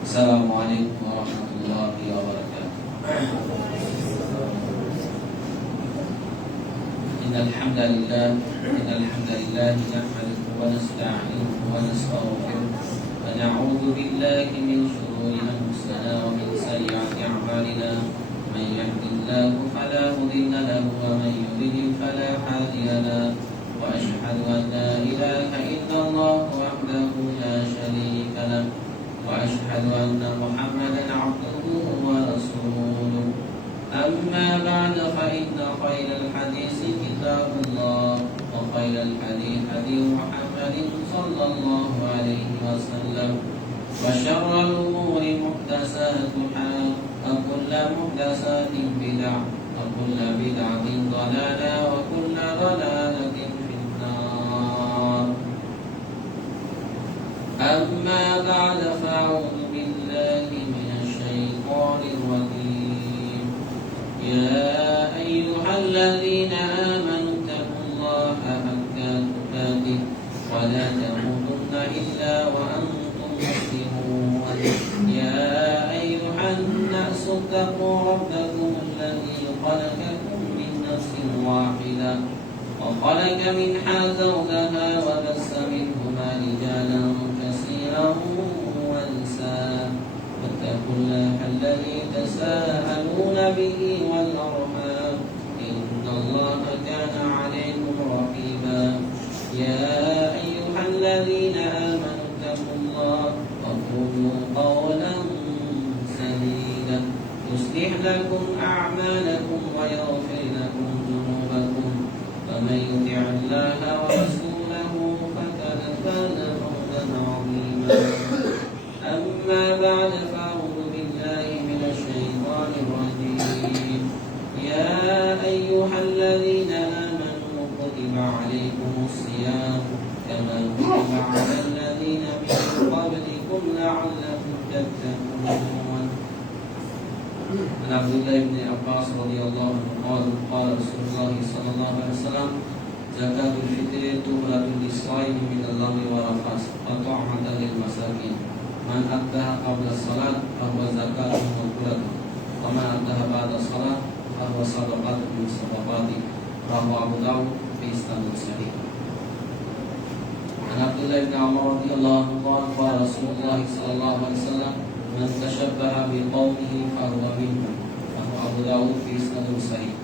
السلام عليكم ورحمة الله وبركاته. إن الحمد لله نحمده ونستعينه ونستغفره ونعوذ بالله من شرور أنفسنا ومن سيئات أعمالنا. من يهد الله فلا مضل له ومن يضلل فلا هادي له. وأشهد أن لا إله إلا الله وحده لا شريك له وأشهد أن محمدا عبده ورسوله. أما بعد فإن خير الحديث كتاب الله وخير الهدي هدي محمد صلى الله عليه وسلم وشر الأمور محدثاتها وكل محدثات بدعة وكل بدعة ضلالة وكل ضلالة في النار. أما بعد فأعوذ بالله من الشيطان الرجيم. يا أيها الذين آمنوا اتقوا الله حق تقاته ولا تموتن إلا وأنتم مسلمون. يا أيها الناس اتقوا ربكم الذي خلقكم من نفس واحدة وخلق منها زوجها وبث منهما رجالا كثيرا ونساء. واتقوا الله الذي تساءلون به والأرحام إن الله كان عليكم رقيبا. يا أيها الذين آمنوا اتقوا الله وقولوا قولا سديدا يصلح لكم أعمالكم ويغفر لكم ذنوبكم ومن يطع الله ورسوله فقد فاز فوزا عظيما. أما بعد فأعوذ بالله من الشيطان الرجيم. يا أيها الذين آمنوا كتب عليكم الصيام كما كتب على الذين من قبلكم لعلكم تتقون. عن عبد الله بن عباس رضي الله عنه قال قال رسول الله صلى الله عليه وسلم زكاة الفطر تهرة للصائم من اللغو والرفث وطعمة للمساكين. من أداها قبل الصلاة فهو زكاة مقبولة ومن أداها بعد الصلاة فهو صدقة من صدقاته. رواه أبو داود بإسناد صحيح. عن عبد الله بن عمر رضي الله عنه قال قال رسول الله صلى الله عليه وسلم من تشبه بقومه فهو منهم. رواه أبو داود بإسناد صحيح.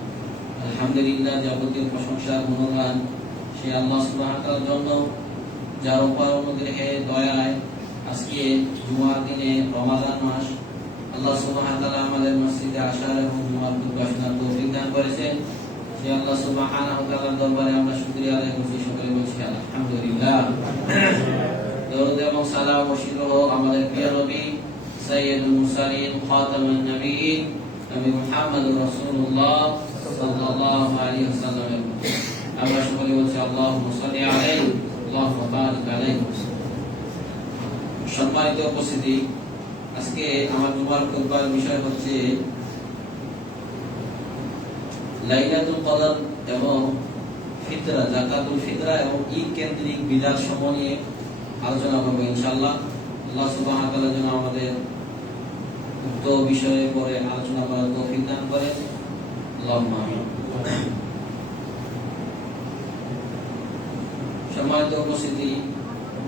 আলহামদুলিল্লাহ, যাবতীয় প্রশংসা গুণগান সে আল্লাহ সুবহানাহু ওয়া তাআলার জন্য, যার উপর অনুগ্রহে দয়ায় আজকে জুমার দিনে রমাদান মাস আল্লাহ সুবহানাহু ওয়া তাআলা আমাদের মসজিদে আসার এবং জুমার প্রকাশনার তৌফিক দান করেছেন। সে আল্লাহ সুবহানাহু ওয়া তাআলার দরবারে আমরা শুকরিয়া আদায় করছি, সকলে বলছি আলহামদুলিল্লাহ। দরুদ এবং সালাম ও শিরোহ আমাদের প্রিয় নবী সাইয়্যিদুল মুরসালিন খাতামুন নবিয়্যিন নবী মুহাম্মদুর রাসূলুল্লাহ সাল্লাল্লাহু আলাইহি ওয়াসাল্লাম। আমরা সকলে বলছি আল্লাহুম্মা সাল্লি আলাইহি আল্লাহুম্মা বারিক আলাইহি। সম্মানিত উপস্থিতি, আজকে আমার জুমার খুতবার বিষয় হচ্ছে লাইলাতুল কদর এবং ফিতরা, যাকাতুল ফিতরা এবং ঈদ কেন্দ্রিক বিধান সমূহ নিয়ে আলোচনা করব ইনশাআল্লাহ। আল্লাহ সুবহানাহু ওয়া তাআলা যেন আমাদের উক্ত বিষয়ে পরে আলোচনা করার তৌফিক দান করেন। আল্লাহুম্মা আমিন। সম্মানিত উপস্থিতি,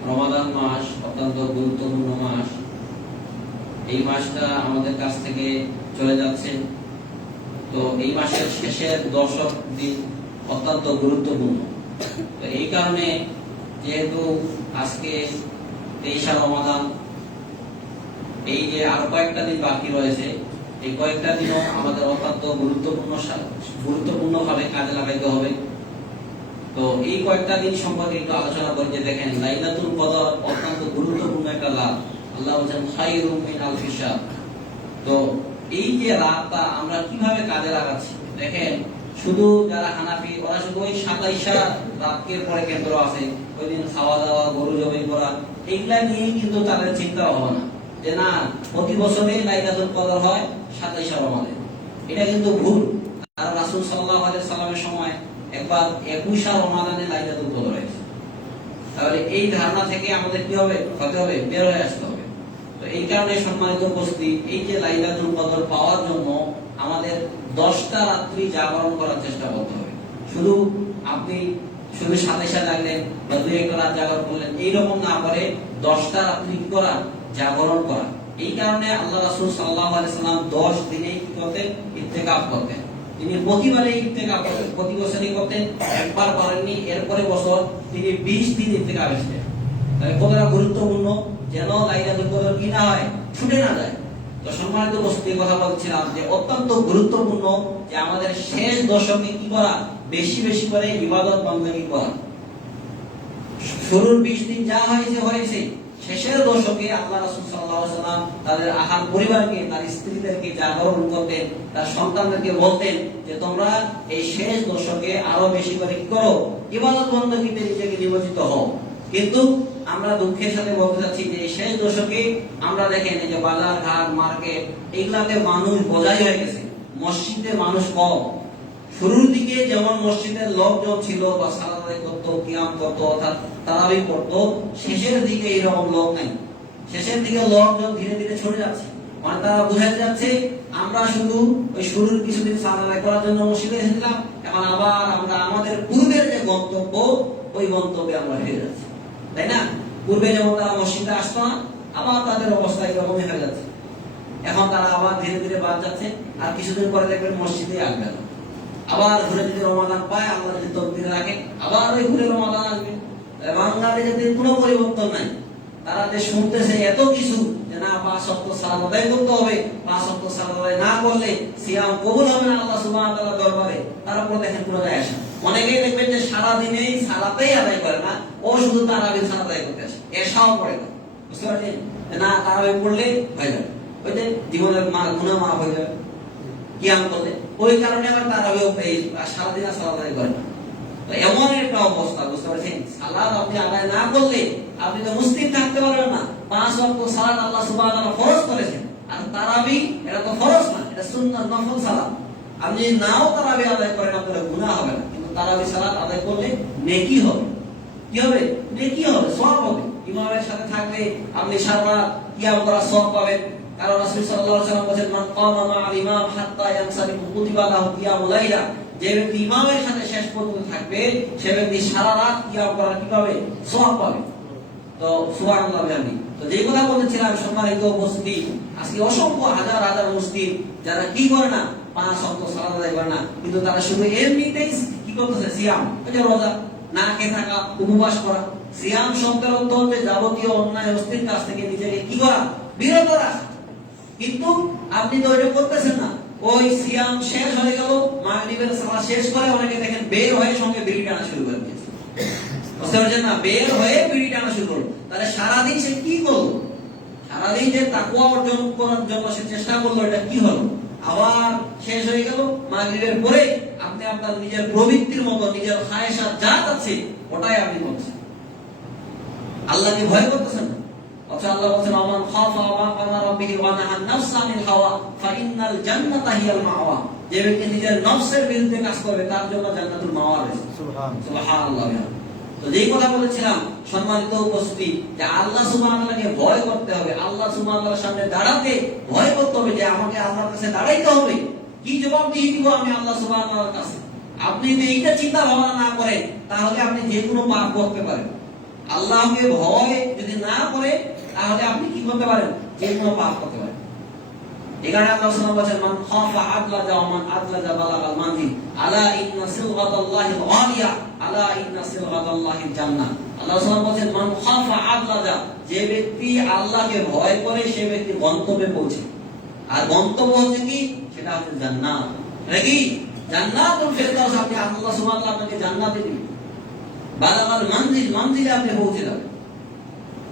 রমাদান মাস অত্যন্ত গুরুত্বপূর্ণ মাস। এই মাসটা আমাদের কাছ থেকে চলে যাচ্ছে, তো এই মাসের শেষের 10 দিন অত্যন্ত গুরুত্বপূর্ণ। তো এই কারণে যেহেতু আজকে 23 রমাদান, এই যে আরো কয়েকটা দিন বাকি রয়েছে, এই কয়েকটা দিনও আমাদের অত্যন্ত গুরুত্বপূর্ণ ভাবে কাজে লাগাইতে হবে। তো এই কয়েকটা দিন সম্পর্কে একটু আলোচনা করি যে দেখেন, লাইলাতুল কদর অত্যন্ত গুরুত্বপূর্ণ একটা রাত। আল্লাহ বলেন খায়রুম মিন আলফি শাহর। তো এই যে রাতটা আমরা কিভাবে কাজে লাগাচ্ছি দেখেন, শুধু যারা হানাফি ওরা শুধু ওই 27 রাতকে পরে কেন্দ্র আছে, ওই দিন খাওয়া দাওয়া, গরু জবাই করা, এইগুলা নিয়েই কিন্তু তাদের চিন্তা হবে না যে না প্রতি বছরে লাইলাতুল কদর হয় 27 রমাদানে। এটা কিন্তু ভুল। আর রাসূল সাল্লাল্লাহু আলাইহি সাল্লামের সময় একবার 21 রমাদানে লাইলাতুল কদর হয়েছে। তাহলে এই ধারণা থেকে আমাদের কি হবে, হতে হবে, বের হয়ে আসতে হবে। তো এই কারণে সম্মানিত উপস্থিতি, এই যে লাইলাতুল কদর পাওয়ার জন্য আমাদের 10টা রাত্রি জাগরণ করার চেষ্টা করতে হবে। শুধু আপনি শুধু সাথে লাগলেন বা 2-1 রাত জাগরণ করলেন এইরকম না করে 10টা রাত্রি করা, জাগরণ করা। এই কারণে আল্লাহ রাসূল সাল্লাল্লাহু আলাইহি সাল্লাম 10 দিনে কি করতেন? ইতিকাফ করতেন। তিনি প্রতিবারে ইতিকাফ করতেন, প্রতি বছরই করতেন, একবার করেননি। এরপরে বছর তিনি 20 দিন ইতিকাফ ছিলেন। তাই কতটা গুরুত্বপূর্ণ যেন লাইলাতুল কদর কি না হয়, ছুটে না যায়। তো সম্মানিত উপস্থিতি, কথা বলছিলাম যে অত্যন্ত গুরুত্বপূর্ণ যে আমাদের শেষ দশকে কি করা, বেশি বেশি করে ইবাদত বন্দেগী করা। শুরুর 20 দিন যা হয়েছে, শেষের দশকে আল্লাহ রাসূল সাল্লাল্লাহু আলাইহি ওয়াসাল্লাম তাদের আহার পরিবারকে, তার স্ত্রীদেরকে জাগরণ করতেন, তার সন্তানদেরকে বলতেন যে তোমরা এই শেষ দশকে আরো বেশি করে কি করো, ইবাদত বন্দেগীতে নিজেকে নিয়োজিত হও। কিন্তু আমরা দুঃখের সাথে বলতে চাচ্ছি যে এই শেষ দশকে আমরা দেখেন যে বাজার ঘাট মার্কেট এগুলাতে মানুষ বোঝাই হয়ে গেছে, মসজিদে মানুষ কম। শুরুর দিকে যেমন মসজিদের লোকজন ছিল বা সালাত আদায় করতো, কিয়াম করতো, অর্থাৎ তারাবি পড়তো, শেষের দিকে এরকম লোক নাই। শেষের দিকে লোকজন ধীরে ধীরে ছড়ে যাচ্ছে, মানে তারা বুঝাতে যাচ্ছে আমরা শুধু ওই শুরুর কিছুদিন সালাত আদায় করার জন্য মসজিদে এসেছিলাম, এখন আবার আমরা আমাদের পূর্বের যে গন্তব্য ওই গন্তব্যে আমরা ফিরে যাচ্ছি, তাই না? পূর্বে যেমন তারা মসজিদে আসতো না, আবার তাদের অবস্থা এরকমই হয়ে যাচ্ছে। এখন তারা আবার ধীরে ধীরে বাদ যাচ্ছে, আর কিছুদিন পরে দেখবেন মসজিদে আসবে না। আবার ঘুরে যদি রমাদান পায়, আল্লাহ যদি তকদিরে রাখে, আবার ওই ঘুরে রমাদান আসবে। বাংলাদেশে কোনো পরিবর্তন নাই। তারা যে শুনতেছে এত কিছু যে না 5 ওয়াক্ত সালাত আদায় করতে হবে, 5 ওয়াক্ত সালাত আদায় না করলে সিয়াম কবুল হবে না আল্লাহ সুবহানাহু ওয়া তাআলার দরবারে, তারপর দেখেন পুরো যায় আসে। অনেকেই দেখবেন যে সারা দিনেই সালাতেই আদায় করে না, ও শুধু তারাবির সালাত আদায় করতে আসে, এশাও পড়ে না। বুঝতে পারছেন? না তারাবি পড়লে হয়ে যাবে, ওই যে জীবনের গুনাহ মাফ হয়ে যাবে কিয়াম করলে। ওই কারণে আবার তারাবিও সারাদিন সালাত আদায় করে না। তো এমন একটা অবস্থা, বুঝতে পারছেন? সালাত আপনি আদায় না করলে আপনি তো মুসলিম থাকতে পারবেন না। 5 ওয়াক্ত সালাত আল্লাহ সুবহানাহু ওয়া তাআলা ফরজ করেছেন, আর তারাবি এটা তো ফরজ না, এটা সুন্নাত নফল সালাত। আপনি নাও তারাবি আদায় করেন আপনার গুনাহ হবে না, কিন্তু তারাবি সালাত আদায় করলে নেকি হবে। কি হবে? নেকি হবে, সওয়াব হবে। ইমামের সাথে থাকলে আপনি সারা রাত কিয়াম করার সওয়াব পাবেন। কারণ রাসূল সাল্লাল্লাহু আলাইহি ওয়াসাল্লাম বলেছেন মান কামা মা'আল ইমাম হাত্তা ইয়ানসারিফু কুতিবা লাহু কিয়ামুল লাইলা। যে ব্যক্তি ইমামের সাথে শেষ পর্যন্ত থাকবে সে ব্যক্তি সারা রাত কিয়াম করার কি পাবে? সওয়াব পাবে। তো সুবহানাল্লাহ জানি। তো যেই কথা বলেছিলাম সম্মানিত উপস্থিতি, আজকে অসংখ্য হাজার হাজার মুসলিম যারা কি করে না, 5 ওয়াক্ত সালাত আদায় করে না, কিন্তু তারা শুধু এমনিতেই কি করতেছে? সিয়াম, ওই যে রোজা, না খেয়ে থাকা, উপবাস করা। সিয়াম শব্দের অর্থ হচ্ছে যাবতীয় অন্যায় অশ্লীল কাজ থেকে নিজেকে কি করা? বিরত রাখা। কিন্তু আপনি তো এটা করতেছেন না। ওই সিয়াম শেষ হয়ে গেল, মাগরিবের সালাত শেষ করে অনেকে দেখেন বের হয়ে সঙ্গে বিড়ি টানা শুরু করে দিয়েছে। বুঝতে পারছেন না? বের হয়ে বিড়ি টানা শুরু করলো। তাহলে সারাদিন সে কি করলো? সারাদিন যে তাকওয়া অর্জন করার জন্য সে চেষ্টা করলো, এটা কি হলো? আবার শেষ হয়ে গেল, মাগরিবের পরে আপনি আপনার নিজের প্রবৃত্তির মতো নিজের খায়েশাত যা আছে ওটাই আপনি করছেন। আল্লাহকে ভয় করতেছেন না। অথচ আল্লাহ বলেন আমান খাফা মাকামা রাব্বিহি ওয়া নাহা নাফসা আনিল হাওয়া ফাইন্নাল জান্নাতা হিয়াল মাওয়া। যে ব্যক্তি নিজের নফসের বিরুদ্ধে কাজ করবে তার জন্য জান্নাতুল মাওয়া রয়েছে। সুবহানাল্লাহ। তো যেই কথা বলেছিলাম সম্মানিত উপস্থিতি, যে আল্লাহ সুবহানাহু ওয়া তাআলাকে ভয় করতে হবে, আল্লাহ সুবহানাহু ওয়া তাআলার সামনে দাঁড়াতে ভয় করতে হবে, যে আমাকে আল্লাহর কাছে দাঁড়াইতে হবে। কি জবাবদিহি দিব আমি আল্লাহ সুবহানাহু ওয়া তাআলার কাছে? আপনি যদি এইটা চিন্তা ভাবনা না করেন তাহলে আপনি যে কোনো পাপ করতে পারেন। আল্লাহকে ভয় যদি না করে তাহলে আপনি কি করতে পারেন? যে কোনো পাপ করতে পারেন। এখানে আল্লাহ সুবহানাহু ওয়া তাআলা বলেন মান খাফা আদলাজা ওয়া মান আদলাজা বালাগাল মানজিল আলা ইন্না সিলগাতাল্লাহিল আলিয়া আলা ইন্না সিলগাতাল্লাহিল জান্নাহ। আল্লাহ সুবহানাহু ওয়া তাআলা বলেন মান খাফা আদলাজা, যে ব্যক্তি আল্লাহকে ভয় করে সে ব্যক্তি গন্তব্যে পৌঁছে। আর গন্তব্য হচ্ছে কি? সেটা হচ্ছে জান্নাত। এটা কি? জান্নাতুল ফিরদাউস। আপনি আল্লাহ সুবহানাহু ওয়া তাআলা আপনাকে জান্নাতে দিবেন। বালাগাল মানজিল, মানজিলে আপনি পৌঁছে যাবেন।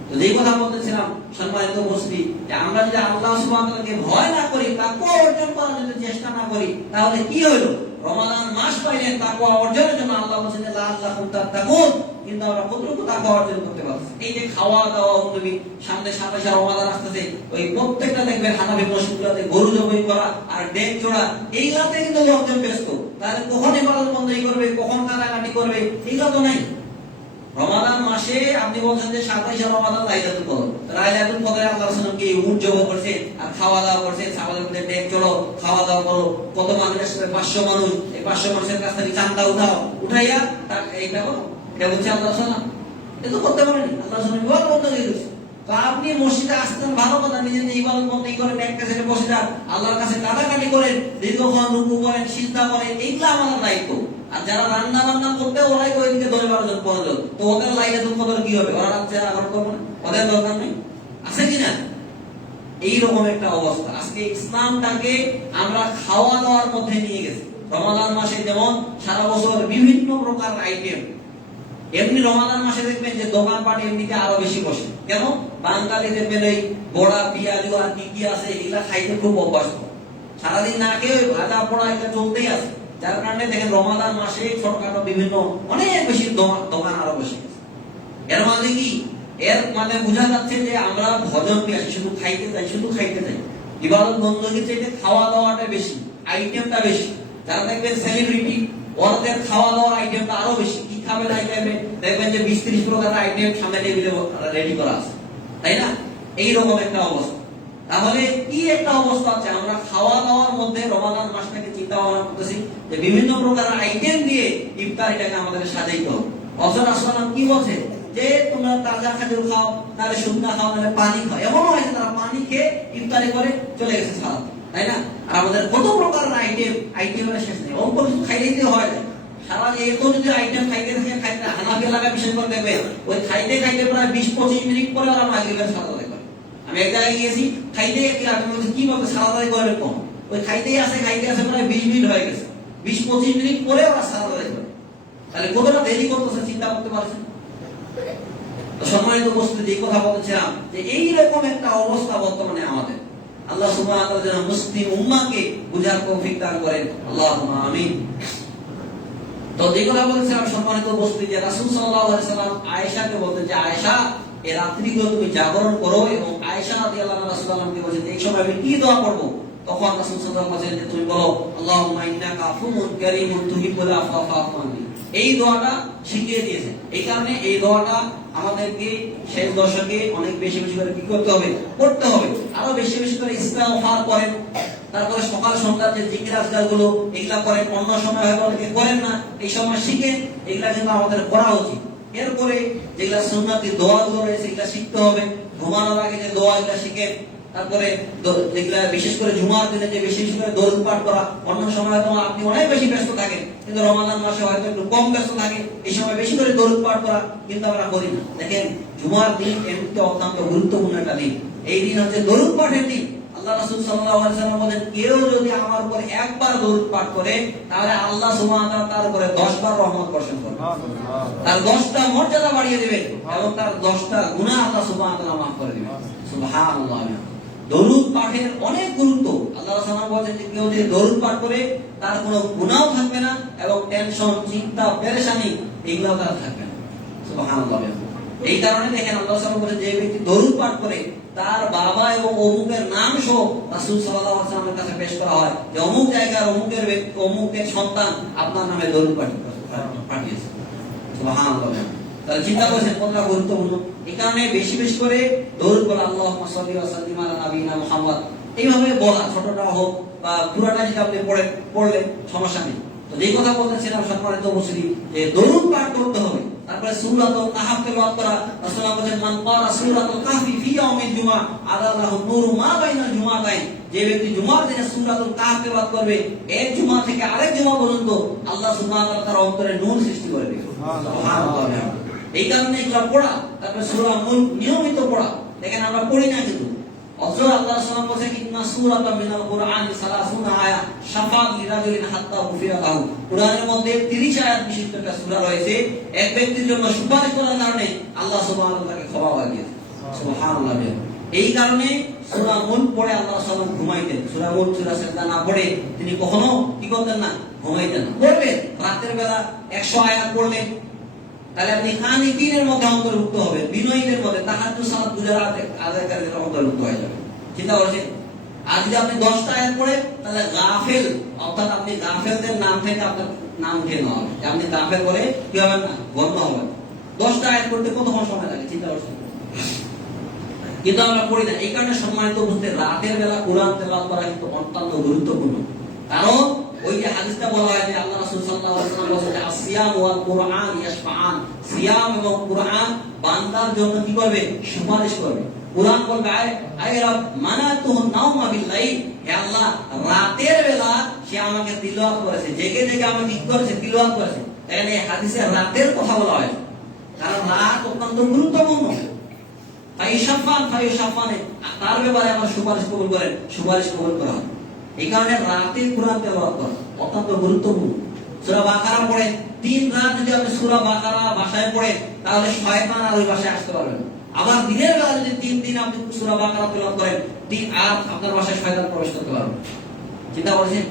তো যেই কথা বলতেছিলাম সম্মানিত উপস্থিতি, যে আমরা যদি আল্লাহ সুবহানাহু ওয়া তাআলাকে ভয় না করি, তাকওয়া অর্জন করার জন্য চেষ্টা না করি, তাহলে কি হলো? রমাদান মাস পাইলেন তাকওয়া অর্জনের জন্য, আল্লাহ বলেছেন লাআল্লাকুম তাত্তাকুন, কিন্তু আমরা কতটুকু তাকওয়া অর্জন করতে পারছি? এই যে খাওয়া দাওয়া অনুযায়ী সামনে 27 রমাদান আসতেছে, ওই প্রত্যেকটা দেখবেন হানাফি মসজিদগুলোতে গরু জবাই করা আর ডেক জোড়া, এইগুলাতে কিন্তু লোকজন ব্যস্ত। তাহলে কখন ইবাদত বন্দেগী করবে, কখন কাটাকাটি করবে, এইগুলো তো নাই। রমাদান মাসে আপনি বলছেন যে 27 রমাদান লাইলাতুল কদর, লাইলাতুল কদরে আল্লাহ রাসূল কি উট জবাই করছে আর খাওয়া দাওয়া করছে, সাহাবাদের মধ্যে ডেক চলো খাওয়া দাওয়া করো, কত মানুষ আসবে 500 মানুষ, এই 500 মানুষের কাছ থেকে চান্দা উঠাইয়া এইটা করো, এটা বলছে আল্লাহ রাসূল। এটা তো করতে পারেনি, আল্লাহ রাসূল বিবাদ বন্ধ করে দিয়েছে। তো আপনি মসজিদে আসতেন ভালো কথা, নিজে নিজে ইবাদত বন্দী করেন, এক কাছে বসে যান, আল্লাহর কাছে কাটাকাটি করেন, দীর্ঘক্ষণ রুকু করেন, সিজদা করেন, এইগুলো আমাদের দায়িত্ব। আর যারা রান্না বান্না করতে ওরাই করে দিকে 10-12 জন 15 জন, তো ওদের লাইলাতুল কদর কি হবে? ওরা রাত জাগা করবে না? ওদের দরকার নেই, আছে কিনা? এইরকম একটা অবস্থা। আজকে ইসলামটাকে আমরা খাওয়া দাওয়ার মধ্যে নিয়ে গেছি। রমাদান মাসে যেমন সারা বছর বিভিন্ন প্রকার আইটেম, এমনি রমাদান মাসে দেখবেন যে দোকানপাট এমনিতে আরো বেশি বসে। কেন? বাঙালি দেখবেন এই বড়া পেঁয়াজ আর কি কি আছে এগুলা খাইতে খুব অভ্যস্ত, সারাদিন না খেয়ে ভাজা পোড়া এটা চলতেই আছে। যার কারণে দেখেন রমাদান মাসে ছোটখাটো বিভিন্ন অনেক বেশি দোকান আরো বসে গেছে। এর মানে কি? এর মানে বোঝা যাচ্ছে যে আমরা ভজন পেয়েছি, শুধু খাইতে চাই। ইবাদত বন্দীর চাইতে খাওয়া দাওয়াটা বেশি, আইটেমটা বেশি। যারা দেখবেন সেলিব্রিটি, ওদের খাওয়া দাওয়ার আইটেমটা আরো বেশি। কি খাবেন আইটেমে দেখবেন যে 20-30 প্রকার আইটেম সামনে টেবিলে রেডি করা আছে, তাই না? এইরকম একটা অবস্থা। তাহলে কি একটা অবস্থা আছে, আমরা খাওয়া দাওয়ার মধ্যে রমাদান মাসটাকে চিন্তা ভাবনা করতেছি যে বিভিন্ন প্রকার আইটেম দিয়ে ইফতারিটাকে আমাদের সাজাইতে হবে। অথচ রাসূল কি বলছে যে তোমরা তাজা খাজুর খাও, নাহলে শুকনা খাও, নাহলে পানি খাও। এমন হয়েছে তারা পানি খেয়ে ইফতারি করে চলে গেছে সারা, তাই না? আর আমাদের কত প্রকার আইটেমের শেষ নেই, অল্প কিছু খাইলেই দিয়ে হয় না। সারা এত যদি আইটেম খাইতে হানাফি এলাকা বিশেষ করে দেবে, ওই খাইতে প্রায় 20-25 মিনিট পরে ওরা মাগরিবের সালাত আদায় করে। আমি এক জায়গায় গিয়েছি, খাইতে কি বলতে সালাত আদায় করে কম, ওই খাইতে আসে প্রায় 20 মিনিট হয়ে গেছে, 20-25 মিনিট পরে ওরা সালাত আদায় করে। তাহলে কতটা দেরি করতেছে চিন্তা করতে পারছেন? সম্মানিত উপস্থিতি, যে কথা বলছিলাম যে এইরকম একটা অবস্থা বর্তমানে আমাদের। আল্লাহ সুবহানাহু ওয়া তাআলা যেন মুসলিম উম্মাহকে বুঝার তৌফিক দান করেন, আল্লাহুম্মা আমিন। তো যে কথা বলছিলাম সম্মানিত উপস্থিতি, যে রাসূল সাল্লাল্লাহু আলাইহি সাল্লাম আয়েশাকে বলতেন যে আয়েশা এই রাত্রিগুলো তুমি জাগরণ করো, এবং আয়েশা রাদিয়াল্লাহু আনহা রাসূলুল্লাহকে বলেন যে এই সময় আমি কি দোয়া করব? তখন রাসূল সাল্লাল্লাহু আলাইহি ওয়াসাল্লাম বলেন যে তুমি বলো আল্লাহুম্মা ইন্নাকা আফুউন কারীমুন তুহিব্বুল আফওয়া ফা'ফু আননি। এই দোয়াটা শিখিয়ে দিয়েছে। এই কারণে এই দোয়াটা আমাদেরকে শেষ দশকে অনেক বেশি করে কি করতে হবে? করতে হবে। আরো বেশি করে ইস্তিগফার করেন, তারপরে সকাল সন্ধ্যা যে জিকির আজকার গুলো এগুলা করেন। অন্য সময় হয়তো অনেকে করেন না, এই সময় শিখেন, এগুলা কিন্তু আমাদের করা উচিত। এরপরে যেগুলা সুন্নতি দোয়াগুলো রয়েছে এগুলা শিখতে হবে। ঘুমানোর আগে যে দোয়া এগুলা শিখেন। তারপরে যেগুলা বিশেষ করে জুমার দিনে যে বেশি করে দরুদ পাঠ করা। অন্য সময় হয়তো আপনি অনেক বেশি ব্যস্ত থাকেন, কিন্তু রমাদান মাসে হয়তো একটু কম ব্যস্ত থাকে, এই সময় বেশি করে দরুদ পাঠ করা কিন্তু আমরা করি না। দেখেন জুমার দিন এমনিতে অত্যন্ত গুরুত্বপূর্ণ একটা দিন। এই দিন হচ্ছে দরুদ পাঠের দিন। আল্লাহ রাসূল সাল্লাল্লাহু আলাইহি ওয়াসাল্লাম বলেন কেউ যদি আমার উপর একবার দরুদ পাঠ করে তাহলে আল্লাহ সুবহানাহু ওয়া তাআলা তার উপরে 10 বার রহমত বর্ষণ করবেন, তার 10টা মর্যাদা বাড়িয়ে দিবেন, এবং তার 10টা গুনাহ আল্লাহ সুবহানাহু ওয়া তাআলা maaf করে দিবেন। সুবহানাল্লাহ। দরুদ পাঠের অনেক গুরুত্ব। আল্লাহ রাসূল বলেন যে কেউ যদি দরুদ পাঠ করে তার কোনো গুনাহ থাকবে না, এবং টেনশন, চিন্তা, পেরেশানি এগুলো তার থাকবে না। সুবহানাল্লাহ। এই কারণে দেখেন আল্লাহ রাসূল বলেন যে ব্যক্তি দরুদ পাঠ করে তার বাবা এবং অমুকের নাম সহ রাসূল সাল্লাল্লাহু আলাইহি ওয়াসাল্লামের কাছে পেশ করা হয় যে অমুক জায়গার অমুকের সন্তান আপনার নামে দরুদ পাঠিয়েছে। সুবহানাল্লাহ। তাহলে চিন্তা করেছেন কতটা গুরুত্বপূর্ণ। এই কারণে বেশি করে দরুদ বলা, আল্লাহুম্মা সাল্লি ওয়া সাল্লিম আলা নাবিয়িনা মুহাম্মদ, এইভাবে বলা, ছোটটা হোক বা পুরোটা যদি আপনি পড়লে সমস্যা নেই। তো যেই কথা বলতেছিলাম সম্মানিত উপস্থিতি, যে দরুদ পাঠ করতে হবে। তারপরে সূরাতুল কাহফ তেলাওয়াত করা। রাসূলুল্লাহ বলেন মান ক্বারা সূরাতুল কাহফি ফি ইয়াউমিল জুমআহ আদালাহু নূরু মা বাইনাল জুমআতাইন। যে ব্যক্তি জুমার দিনে সূরাতুল কাহফ তেলাওয়াত করবে, এক জুমা থেকে আরেক জুমা পর্যন্ত আল্লাহ সুবহানাহু ওয়া তাআলা তার অন্তরে নূর সৃষ্টি করে দিবেন। সুবহানাল্লাহ। এই কারণে এগুলো পড়া, তারপরে সূরা মুলক নিয়মিত পড়া। দেখেন আমরা পড়ি না, কিন্তু অথচ আল্লাহ সুবহানাহু ওয়া তাআলা বলেন ইন্না সূরাতাম মিনাল কুরআনি 30 আয়াত শাফাআত লিরাজুলিন হাত্তা উফিয়া লাহু। কুরআনের মধ্যে 30 আয়াত বিশিষ্ট একটা সূরা রয়েছে, এক ব্যক্তির জন্য সুপারিশ করার কারণে আল্লাহ সুবহানাহু ওয়া তাআলা ক্ষমা করে দিয়েছেন। সুবহানাল্লাহ। এই কারণে সূরা মুলক পড়ে আল্লাহ সাল্লাল্লাহু আলাইহি ওয়াসাল্লাম ঘুমাইতেন। সূরা মুলক, সূরা সিজদা না পড়ে তিনি কখনো কি করতেন না? ঘুমাইতেন না। পড়বেন রাতের বেলা 100 আয়াত পড়লেন, তাহলে আপনি কানিতিনের মধ্যে অন্তর্ভুক্ত হবেন, বিনয়ীদের মধ্যে, তাহাজ্জুদ সালাত গুজারাত আদায়কারীদের অন্তর্ভুক্ত হয়ে যাবেন। চিন্তা করছেন? আর যদি আপনি 10টা আয়াত পড়েন তাহলে গাফেল, অর্থাৎ আপনি গাফেলদের নাম থেকে আপনার নাম উঠে নেওয়া হবে, যে আপনি গাফেল বলে কি হবেন না? গণ্য হবেন। 10টা আয়াত পড়তে কতক্ষণ সময় লাগে চিন্তা করছেন? কিন্তু আমরা পড়ি না। এই কারণে সম্মানিত বুঝতে রাতের বেলা কোরআন তেলাওয়াত করা কিন্তু অত্যন্ত গুরুত্বপূর্ণ। কারণ ওই যে হাদিসটা বলা হয় যে আল্লাহ রাসূল সাল্লাল্লাহু আলাইহি ওয়াসাল্লাম বলেছেন যে আসিয়াম ওয়াল কুরআন ইয়াশফাআন, সিয়াম এবং কুরআন বান্দার জন্য কি করবে? সুপারিশ করবে। কুরআন বলবে আয় রব মানাতুহু নাওমা বিল লাইল, হে আল্লাহ রাতের বেলা সে আমাকে তিলাওয়াত করেছে, জেগে জেগে আমাকে কি করেছে? তিলাওয়াত করেছে। এখানে হাদিসে রাতের কথা বলা হয়, কারণ রাত অত্যন্ত গুরুত্বপূর্ণ। ফাইশাফান তার ব্যাপারে আমার সুপারিশ কবুল করেন, সুপারিশ কবুল করা হয়। এই কারণে রাতে কুরআন তেলাওয়াত করা অত্যন্ত গুরুত্বপূর্ণ। সূরা বাকারা পড়ে 3 রাত যদি আপনি সূরা বাকারা ভাষায় পড়েন তাহলে শয়তান আর ওই ভাষায় আসতে পারবে না। আবার দিনের বেলা যদি 3 দিন আপনি সূরা বাকারা তেলাওয়াত করেন, 3 আর আপনার ভাষায় শয়তান প্রবেশ করতে পারবে। চিন্তা করেছেন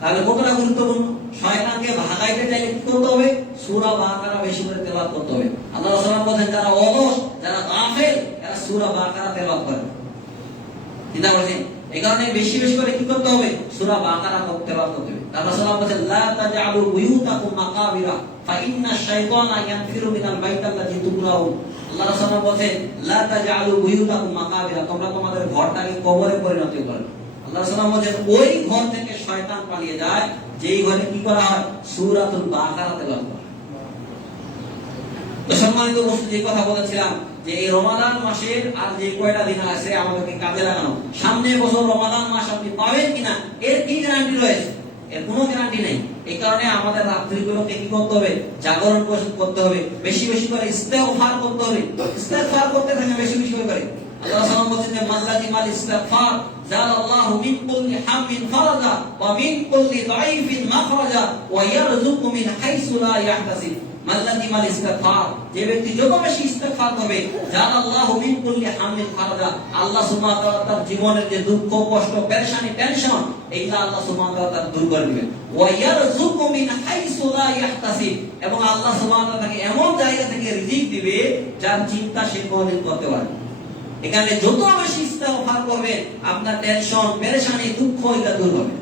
তাহলে কতটা গুরুত্বপূর্ণ? শয়তানকে ভাগাইতে চাইলে কি করতে হবে? সূরা বাকারা বেশি করে তেলাওয়াত করতে হবে। আল্লাহ রাসূল বলেন যারা অলস, যারা গাফেল, এরা সূরা বাকারা তেলাওয়াত করে। চিন্তা করেছেন এই কারণে বেশি বেশি করে কি করতে হবে? সূরা বাকারা তেলাওয়াত করতে হবে। আল্লাহ রাসূল বলেন লা তাজআলু বুয়ুতাকুম মাকাবিরা ফা ইন্না শাইতানা ইয়ানফিরু মিনাল বাইতাল্লাযী তুকরাউন। আল্লাহ রাসূল বলেন লা তাজআলু বুয়ুতাকুম মাকাবিরা, তোমরা তোমাদের ঘরটাকে কবরে পরিণত করো। আল্লাহ রাসূল বলেন ওই ঘর থেকে শয়তান পালিয়ে যায় যেই ঘরে কি করা হয়? সূরাতুল বাকারা তেলাওয়াত করা হয়। তো সম্মানিত উপস্থিতি, যে কথা বলেছিলাম যে এই রমাদান মাসের আর যে কয়টা দিন আছে আমাদেরকে কাজে লাগানো। সামনে বছর রমাদান মাস আপনি পাবেন কিনা এর কি গ্যারান্টি রয়েছে? এর কোনো গ্যারান্টি নেই। এই কারণে আমাদের রাত্রিগুলোকে কি করতে হবে? জাগরণ করতে হবে, বেশি বেশি করে ইস্তেগফার করতে হবে। ইস্তেগফার করতে থাকেন বেশি বেশি করে। আল্লাহ সাল্লাল্লাহু বলেছেন যে মাল্লাযিমাল ইস্তিগফার জালাল্লাহু মিন কুল্লি হামিন ফারাজা ওয়া মিন কুল্লি দাঈফিন মাখরাজা ওয়া ইয়ারযুকু মিন হাইসু লা ইয়াহতাসিব। মাল্লাযিমাল ইস্তিগফার, যে ব্যক্তি যত বেশি ইস্তিগফার করবে, জালাল্লাহু মিন কুল্লি হামিন ফারাজা, আল্লাহ সুবহানাহু ওয়া তাআলা তার জীবনের যে দুঃখ কষ্ট পেরেশানি টেনশন এইটা আল্লাহ সুবহানাহু ওয়া তাআলা দূর করে দিবেন। ওয়া ইয়ারযুকু মিন হাইসু লা ইয়াহতাসিব, এবং আল্লাহ সুবহানাহু ওয়া তাআলা তাকে এমন জায়গা থেকে রিজিক দিবে যার চিন্তা সে কোনদিন করতে পারে। এখানে যত বেশি ইস্তেগফার করবেন আপনার টেনশন পেরেশানি দুঃখ এটা দূর হবে।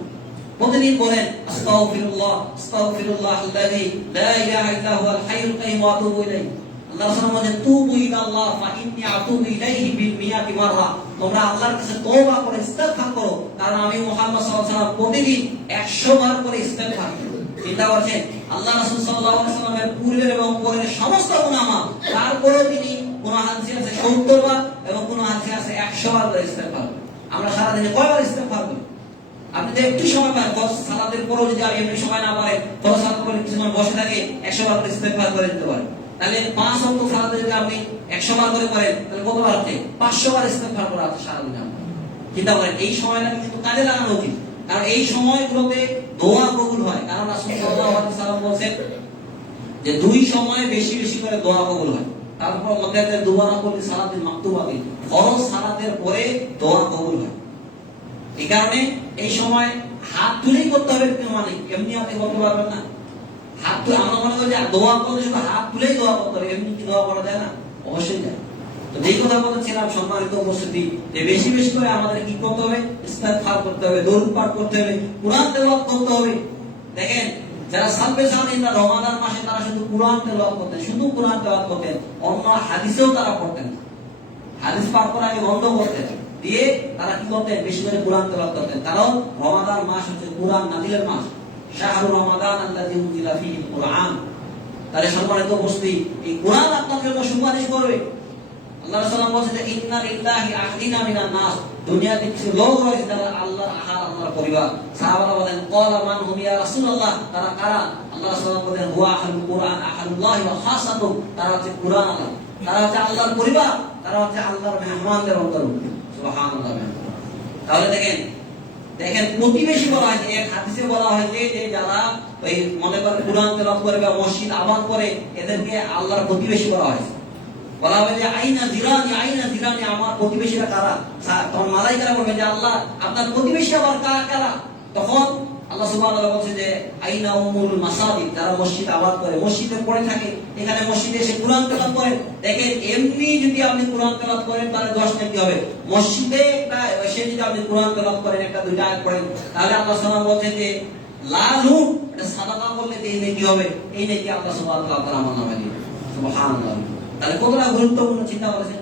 প্রতিদিন বলেন আস্তাগফিরুল্লাহ আস্তাগফিরুল্লাহাল্লাযী লা ইলাহা ইল্লা হুয়াল হাইয়ুল কাইয়্যুম ওয়া আতুবু ইলাইহি। আল্লাহ সুবহানাহু ওয়া তাআলা তুবু ইলাল্লাহ ফা ইন্নী আতুবু ইলাইহি বিল মিয়াতি মাররা, তোমরা আল্লাহর কাছে তওবা করে ইস্তেগফার করো, কারণ আমি মুহাম্মদ সাল্লাল্লাহু আলাইহি ওয়াসাল্লাম প্রতিদিন 100 বার করে ইস্তেগফার করি। চিন্তা করছেন আল্লাহ রাসূল সাল্লাল্লাহু আলাইহি ওয়াসাল্লামের পূর্বের এবং পরের সমস্ত গুনাহ মাফ, তারপরেও তিনি কোন হাদিসে আছে 70 বার এবং কোন হাদিসে আছে 100 বার করে ইস্তেগফার। আমরা সারা দিনে কয়বার ইস্তেগফার করি? আপনি যে একটু সময় পান সালাতের পরেও যদি আপনি এমনি সময় না পারেন তাহলে সালাত করে কিছু সময় বসে থাকে 100 বার করে ইস্তেগফার করে দিতে পারেন। তাহলে 5 ওয়াক্ত সালাতে যদি আপনি 100 বার করে করেন তাহলে কত বার হচ্ছে? 500 বার ইস্তেগফার করা আছে সারা দিনে। চিন্তা করেন এই সময়টা কিন্তু কাজে লাগানো উচিত, কারণ এই সময়গুলোতে দোয়া কবুল হয়। কারণ রাসূল সাল্লাল্লাহু আলাইহি ওয়াসাল্লাম বলেছেন যে 2 সময়ে বেশি বেশি করে দোয়া কবুল হয়। তারপর মধ্যে দোয়া না করলে সালাতের মাকতুবাতি, ফরজ সালাতের পরে দোয়া কবুল হয়। এই কারণে এই সময় হাত তুলেই করতে হবে, মানে এমনি আপনি করতে পারবেন না। হাত তুলে আমরা মনে করি যে দোয়া করলে শুধু হাত তুলেই দোয়া করতে হবে, এমনি কি দোয়া করা যায় না? অবশ্যই যায়। তো যেই কথা বলেছিলাম সম্মানিত উপস্থিতি, যে বেশি বেশি করে আমাদের কি করতে হবে? ইস্তেগফার করতে হবে, দরুদ পাঠ করতে হবে, কুরআন তেলাওয়াত করতে হবে। দেখেন যারা সালফে সালেহিনরা রমাদান মাসে তারা শুধু কুরআন তেলাওয়াত করতেন, শুধু কুরআন তেলাওয়াত করতেন, অন্য হাদিসেও তারা পড়তেন। হাদিস পাঠ করা আগে বন্ধ করতেন, দিয়ে তারা কি করতেন? বেশি করে কুরআন তেলাওয়াত করতেন। কারণ রমাদান মাস হচ্ছে কুরআন নাযিলের মাস, শাহরু রমাদান আল্লাযী উনজিলা ফীহিল কুরআন। তাহলে সম্মানিত উপস্থিতি, এই কুরআন আপনার জন্য সুপারিশ করবে। আল্লাহ রাসূল বলেছেন ইন্না লিল্লাহি আহদিনা মিনান নাস, দুনিয়াতে কিছু লোক রয়েছে যারা আল্লাহর আহার, আল্লাহর পরিবার। সাহাবারা বলেন ক্বালা মান হুম ইয়া রাসূলুল্লাহ, তারা কারা? আল্লাহ রাসূল বলেন হুয়া আহলুল কুরআন আহলুল্লাহি ওয়া খাসাতুহু, তারা হচ্ছে কুরআন আল্লাহ, তারা হচ্ছে আল্লাহর পরিবার, তারা হচ্ছে আল্লাহর মেহমানদের অন্তর্ভুক্ত। সুবহানাল্লাহ। তাহলে দেখেন প্রতিবেশী বলা হয়েছে, এক হাদিসে বলা হয়েছে যে যারা ওই মনে করেন কুরআন তেলাওয়াত করে বা মসজিদ আবাদ করে এদেরকে আল্লাহর প্রতিবেশী বলা হয়েছে। বলা হবে যে আইনা জিরানি, আমার প্রতিবেশীরা কারা? তখন মালাইকারা বলবে যে আল্লাহ আপনার প্রতিবেশী আবার কারা? তখন আল্লাহ সুবহানাহু ওয়া তাআলা বলেন যে আইনা উমুল মাসাজিদ, যারা মসজিদ আবাদ করে, মসজিদে পড়ে থাকে, এখানে মসজিদে এসে কুরআন তেলাওয়াত করেন। দেখেন এমনি যদি আপনি কুরআন তেলাওয়াত করেন তাহলে 10 নেকি হবে। মসজিদে এসে যদি আপনি কুরআন তেলাওয়াত করেন, একটা দুইটা আয়াত পড়েন, তাহলে আল্লাহ সুবহানাহু ওয়া তাআলা বলেন যে লালু এটা সাদাকা করলে এই নেকি হবে, এই নেকি আল্লাহ সুবহানাহু ওয়া তাআলা আমার নামে দিবেন। সুবহানাল্লাহ। তাহলে কতটা গুরুত্বপূর্ণ চিন্তা করেছেন।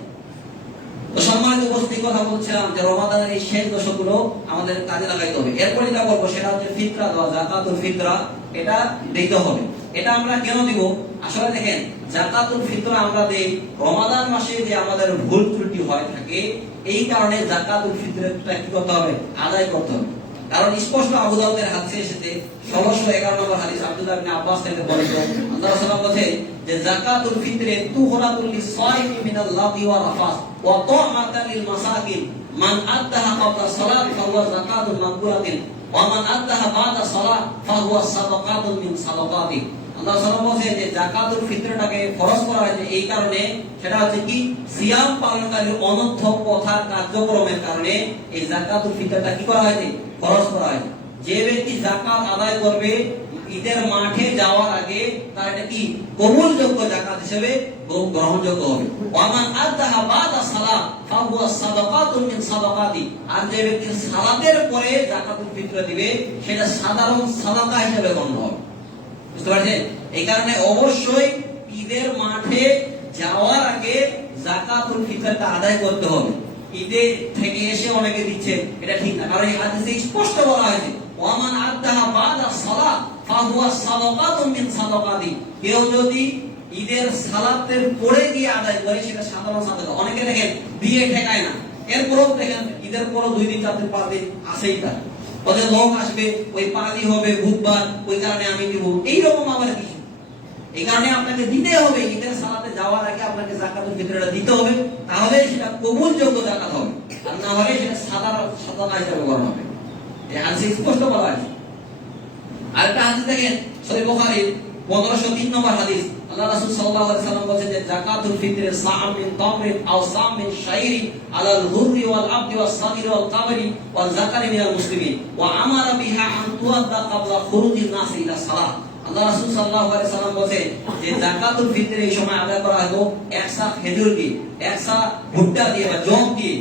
তো সম্মানিত উপস্থিতি, কথা বলছিলাম যে রমাদানের এই শেষ দশকগুলো আমাদের কাজে লাগাইতে হবে। এরপর যেটা বলবো সেটা হচ্ছে ফিতরা দেওয়া, যাকাতুল ফিতরা, এটা দিতে হবে। এটা আমরা কেন দিব? আসলে দেখেন, যাকাতুল ফিতরা আমরা দেই রমাদান মাসে যে আমাদের ভুল ত্রুটি হয় থাকে, এই কারণে যাকাতুল ফিতরাটা কি করতে হবে? আদায় করতে হবে। কারণ স্পষ্ট আবু দাউদের হাদিসে এসেছে, 1611 নম্বর হাদিস, আব্দুল্লাহ ইবনে আব্বাস থেকে বর্ণিত, আল্লাহ রাসূল বলেন যে যাকাতুল ফিতরে তুহরাতুল লিসাইমি মিনাল লাগহি ওয়া রাফাস ওয়া তু'মাতাল লিল মাসাকিন, মান আদ্দাহা ক্বাবলা সালাত ফাহুয়া যাকাতুল মাকবুলাতিন ওয়া মান আদ্দাহা বা'দা সালাত ফাহুয়া সাদাকাতুন মিন সাদাকাতি। আল্লাহ রাসূল বলেন যে যাকাতুল ফিতরটাকে ফরজ করা হয়েছে এই কারণে, সেটা হচ্ছে কি সিয়াম পালনকারীর অনর্থক কথা কার্যক্রমের কারণে এই যাকাতুল ফিতরটা কি করা হয়েছে? ফরজ করা হয়েছে। যে ব্যক্তি যাকাত আদায় করবে ঈদের মাঠে যাওয়ার আগে, তার এটা কি কবুলযোগ্য যাকাত হিসেবে গ্রহণযোগ্য হবে। ওয়ামান আদাহা বাদা সালাত ফাহুয়া সাদাকাতুন মিন সাদাকাতি। আর যে ব্যক্তি সালাতের পরে যাকাতুল ফিতর দিবে, সেটা সাধারণ সাদাকা হিসেবে গণ্য হবে। বুঝতে পারছেন? এই কারণে অবশ্যই ঈদের মাঠে যাওয়ার আগে যাকাতুল ফিতরটা আদায় করতে হবে। ঈদে থেকে এসে অনেকে দিচ্ছে, এটা ঠিক না। কারণ এই হাদিসে স্পষ্ট বলা হয়েছে ওয়ামান আদাহা বাদা সালাত ফাহুয়া সাদাকাতুন মিন সাদাকাতি। কেউ যদি ঈদের সালাতের পরে দিয়ে আদায় করে, সেটা সাধারণ সাদাকা। অনেকে দেখেন দিয়ে ঠেকায় না, এরপরও দেখেন ঈদের পরও 2 দিন 4 দিন 5 দিন আসেই তার ওদের লোক আসবে, ওই পালি হবে বুধবার, ওই কারণে আমি দিব, এইরকম আবার কিছু। এই কারণে আপনাকে দিতে হবে, ঈদের সালাতে যাওয়ার আগে আপনাকে যাকাতুল ফিতরটা দিতে হবে, তাহলে সেটা কবুলযোগ্য যাকাত হবে। আর না হলে সেটা সাধারণ সাদাকা হিসেবে গণ্য হবে। এই হাদিসে স্পষ্ট বলা আছে। আরেকটা হাদিস দেখেন, সহিহ বুখারীর 1503 নম্বর হাদিস, আল্লাহ রাসূল সাল্লাল্লাহু আলাইহি সাল্লাম বলেছেন যে যাকাতুল ফিতরে সা'ম মিন তামরিন আও সা'ম মিন শাইরিন আলাল হুররি ওয়াল আবদি ওয়াস সাগীরি ওয়াল কাবরি ওয়াল যাকারি মিনাল মুসলিমিন ওয়া আমারা বিহা আন তুআদ্দা ক্বাবলা খুরুজিন নাস ইলা সালাত। আল্লাহ রাসূল সাল্লাল্লাহু আলাইহি সাল্লাম বলেছেন যে যাকাতুল ফিতরে এই সময় আদায় করা হলো 1 সা খেজুর দিয়ে, 1 সা ভুট্টা দিয়ে বা জব দিয়ে,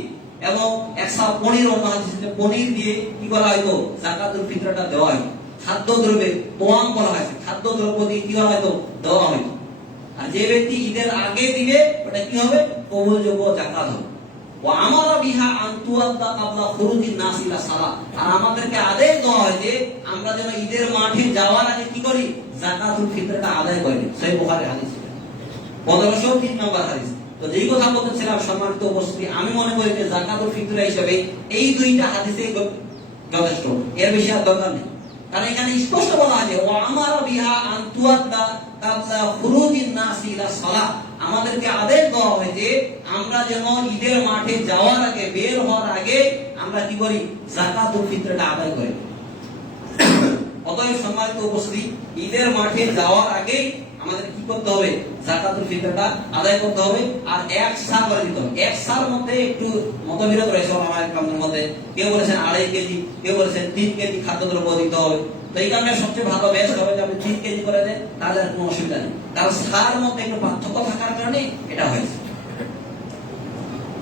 এবং 1 সা পনির, অন্য হাদিসে পনির দিয়ে কি করা হলো? যাকাতুল ফিতরটা দেওয়া হলো। খাদ্যদ্রব্যে তোয়াম বলা হয়েছে, খাদ্যদ্রব্য দিয়ে কি হলো? দেওয়া হলো। আর যে ব্যক্তি ঈদের আগে দিবে, ওটা কি হবে? কবুলযোগ্য যাকাত হবে। ওয়া আমারা বিহা আন তুআদ্দা ক্বাবলা খুরুজিন নাস ইলা সালাত। আর আমাদেরকে আদেশ দেওয়া হয়েছে আমরা যেন ঈদের মাঠে যাওয়ার আগে কি করি? যাকাতুল ফিতরটা আদায় করি। সহিহ বুখারীর হাদিস 1503 নম্বর হাদিস। তো যেই কথা বলতেছিলাম সম্মানিত উপস্থিতি, আমি মনে করি যে যাকাতুল ফিতর হিসেবে এই 2টা হাদিসে যথেষ্ট, এর বেশি আর দরকার নেই। কারণ এখানে স্পষ্ট বলা আছে ওয়া আমারা বিহা আন তুআদ্দা ক্বাবলা খুরুজিন নাস ইলা সালাত। আমাদেরকে আদেশ দেওয়া হয়েছে আমরা যেন ঈদের মাঠে যাওয়ার আগে, বের হওয়ার আগে আমরা কি করি? যাকাতুল ফিতরটা আদায় করি। অতএব সম্মানিত উপস্থিতি, ঈদের মাঠে যাওয়ার আগে আমাদের কি করতে হবে? যাকাতুল ফিতরটা আদায় করতে হবে। আর 1 সা করে দিতে হবে। 1 সার মধ্যে একটু মতবিরোধ রয়েছে ওলামায়ে কেরামের মধ্যে। কেউ বলেছেন 2.5 কেজি, কেউ বলেছেন 3 কেজি খাদ্যদ্রব্য দিতে হবে। তো এই কারণে সবচেয়ে ভালো বেস্ট হবে যে আপনি 3 কেজি করে দেন, তাহলে আর কোনো অসুবিধা নেই। কারণ সার মধ্যে একটু পার্থক্য থাকার কারণে এটা হয়েছে।